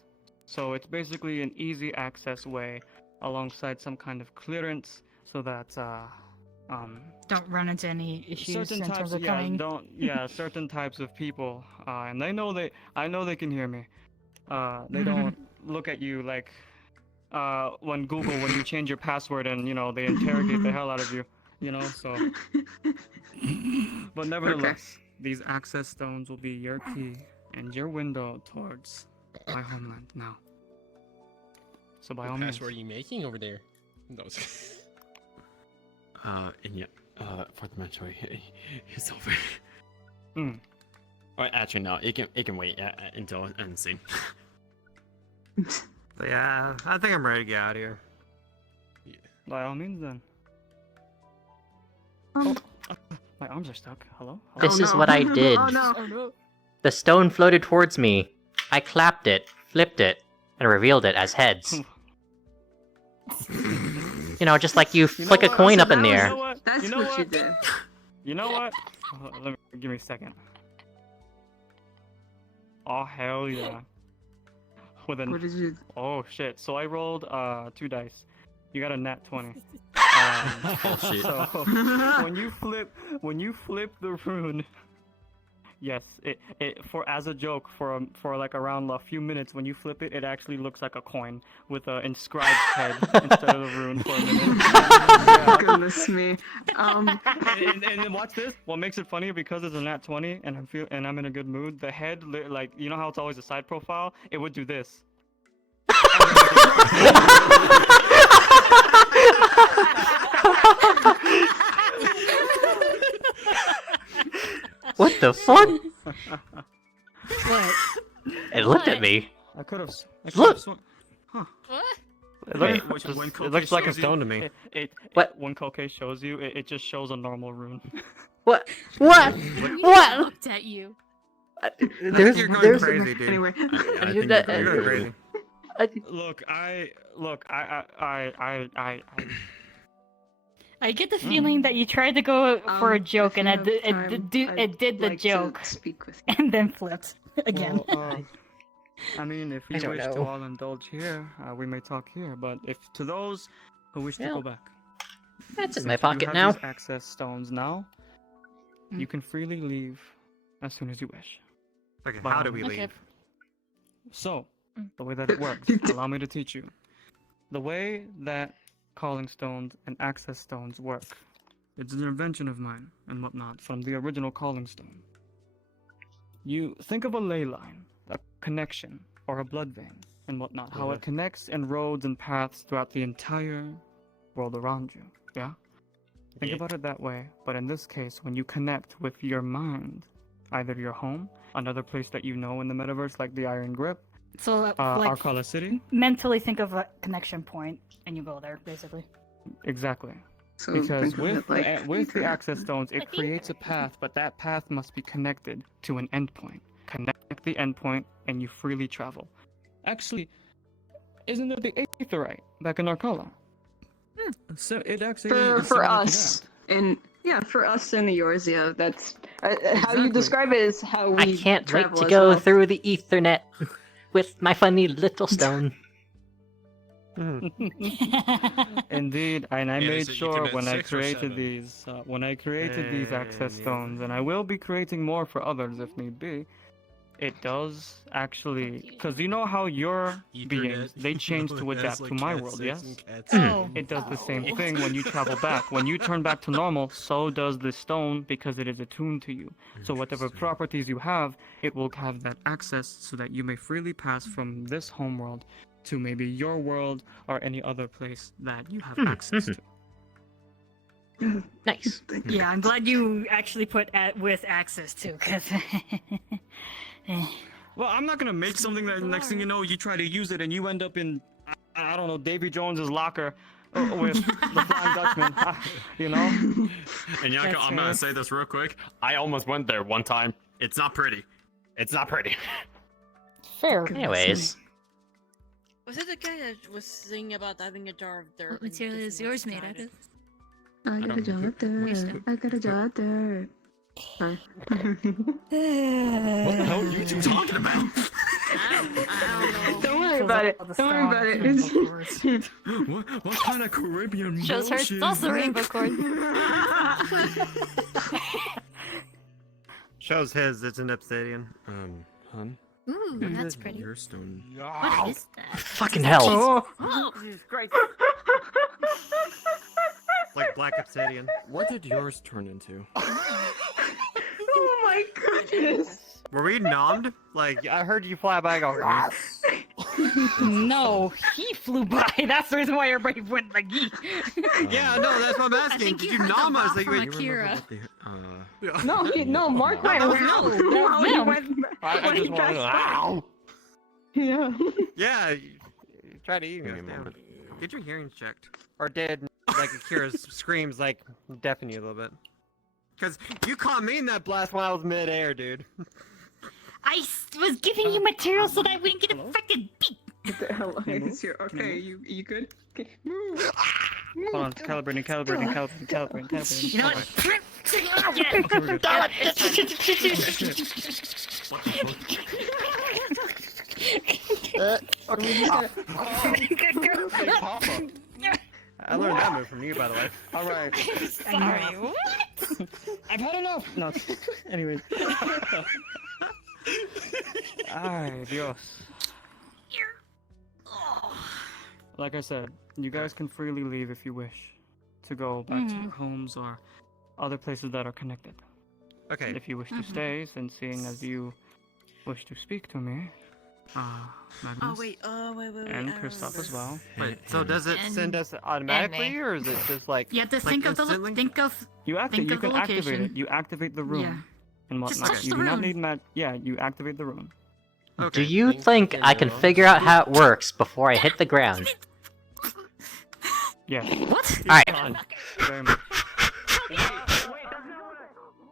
So it's basically an easy access way alongside some kind of clearance so that Don't run into any issues certain in types terms of yeah coming. don't yeah certain types of people and I know they can hear me. They don't look at you like when you change your password and they interrogate the hell out of you, so but nevertheless, these access stones will be your key and your window towards my homeland now. So by all What means. password are you making over there? No. And yeah, for the mentor, he's over. Or actually, no, it can wait until end scene. Yeah, I think I'm ready to get out of here. By all means, then. My arms are stuck. Hello? This is what I did. Oh no. The stone floated towards me. I clapped it, flipped it, and revealed it as heads. Just like you flick a coin up in the air. That's what you did. You know what? Give me a second. Oh hell yeah! What did you? Oh shit! So I rolled 2 dice. You got a nat 20. Bullshit. So when you flip the rune, yes, it for as a joke for like around a few minutes, when you flip it, it actually looks like a coin with an inscribed head instead of the rune for a minute. Yeah. Goodness me. And watch this. What makes it funny, because it's a nat 20 and I'm in a good mood. The head, like, you know how it's always a side profile? It would do this. What the fuck? What? It looked at me. I could have. Look! Huh. What? It looks like a stone to me. What? When Koke shows you, it just shows a normal rune. What? What? What? Looked at you. You're going crazy, dude. Anyway. I think you're going crazy. Look, I I get the feeling that you tried to go for a joke and if you have it did the like to joke speak with and then flipped again. Well, I mean, if you don't wish to know. all indulge here, we may talk here. But if to those who wish to Well, go back, That's in since my you pocket have now. these access stones now, you can freely leave as soon as you wish. Okay, By how all do we means. leave? So, the way that it works, allow me to teach you. The way that calling stones and access stones work, it's an invention of mine and whatnot from the original calling stone. You think of a ley line, a connection, or a blood vein and whatnot, how it connects and roads and paths throughout the entire world around you, yeah? Think about it that way, but in this case, when you connect with your mind, either your home, another place that you know in the metaverse, like the Iron Grip, So, like, Arcala City. mentally think of a connection point and you go there, basically. Exactly. So Because think of it like with the Ethernet. access stones, it creates a path, but that path must be connected to an endpoint. Connect the endpoint, and you freely travel. Actually, isn't it the Aetherite back in Arcala? So it actually for is similar to us and yeah, for us in the Eorzea, that's how you Exactly. describe it is how we I can't wait travel to as go well. through the Ethernet with my funny little stone. Indeed, and I Yeah, made is it sure Ethernet when I 6 or created 7? these access stones, and I will be creating more for others if need be. It does actually, because you know how your beings, they change to adapt to my world, yes? It does the same thing when you travel back. When you turn back to normal, so does the stone, because it is attuned to you. So whatever properties you have, it will have that access so that you may freely pass from this homeworld to maybe your world or any other place that you have access to. Nice. Yeah, I'm glad you actually put with access too, because. Well, I'm not gonna make something that next thing you know, you try to use it and you end up in, I don't know, Davy Jones's locker with the Flying Dutchman, you know? And Yako, That's I'm fair. gonna say this real quick. I almost went there one time. It's not pretty. It's not pretty. Fair. Anyways, Was it the guy that was singing about having a jar of dirt? What material is yours made out of? I got a jar of dirt. I got a jar of dirt. Huh. What the hell are you two talking about? Don't worry about it. Don't worry about it. What kind of Caribbean Shows her bullshit it's also is rainbow that? cord. Shows his, it's an obsidian. Hun? Ooh, When that's did pretty. Your stone. What is that? Fucking hell. Oh, Jesus Christ. Like black obsidian. What did yours turn into? Oh my goodness. Were we nommed? Like, I heard you fly by and go, No, he flew by. That's the reason why everybody went like he. yeah, no, that's what I'm asking. think Did you you heard the nom us? laugh Like, from wait, Akira. No, Mark went wow. No, He no. went, I when he just wanted to, passed ow. by. Yeah. Yeah, you try to eat me. Give me a moment. Get your hearing checked. Or did, like, Akira's screams, like, deafen you a little bit? Because you caught me in that blast when I was mid-air, dude. I was giving you material so that I wouldn't get infected. What the hell is your... Okay, you good? Okay, move. Hold on, calibrating. You know what? I learned that move from you, by the way. Alright. Sorry, what? I've had enough! No, anyways. Ay, Dios. Like I said, you guys can freely leave if you wish to go back to your homes or other places that are connected. Okay. If you wish to stay, since seeing as you wish to speak to me, Magnus, Oh wait, wait. and I don't Kristoff as remember. well. Wait, so does it And- send us automatically, me. or is it just like... You have to like think of the instantly? think of You Think you of the can activate location. it. You activate the room Yeah. and Just whatnot. touch You the do not room. need yeah, you activate the room. Okay. Do you think I can figure out how it works before I hit the ground? Yes. What? Alright. Very much.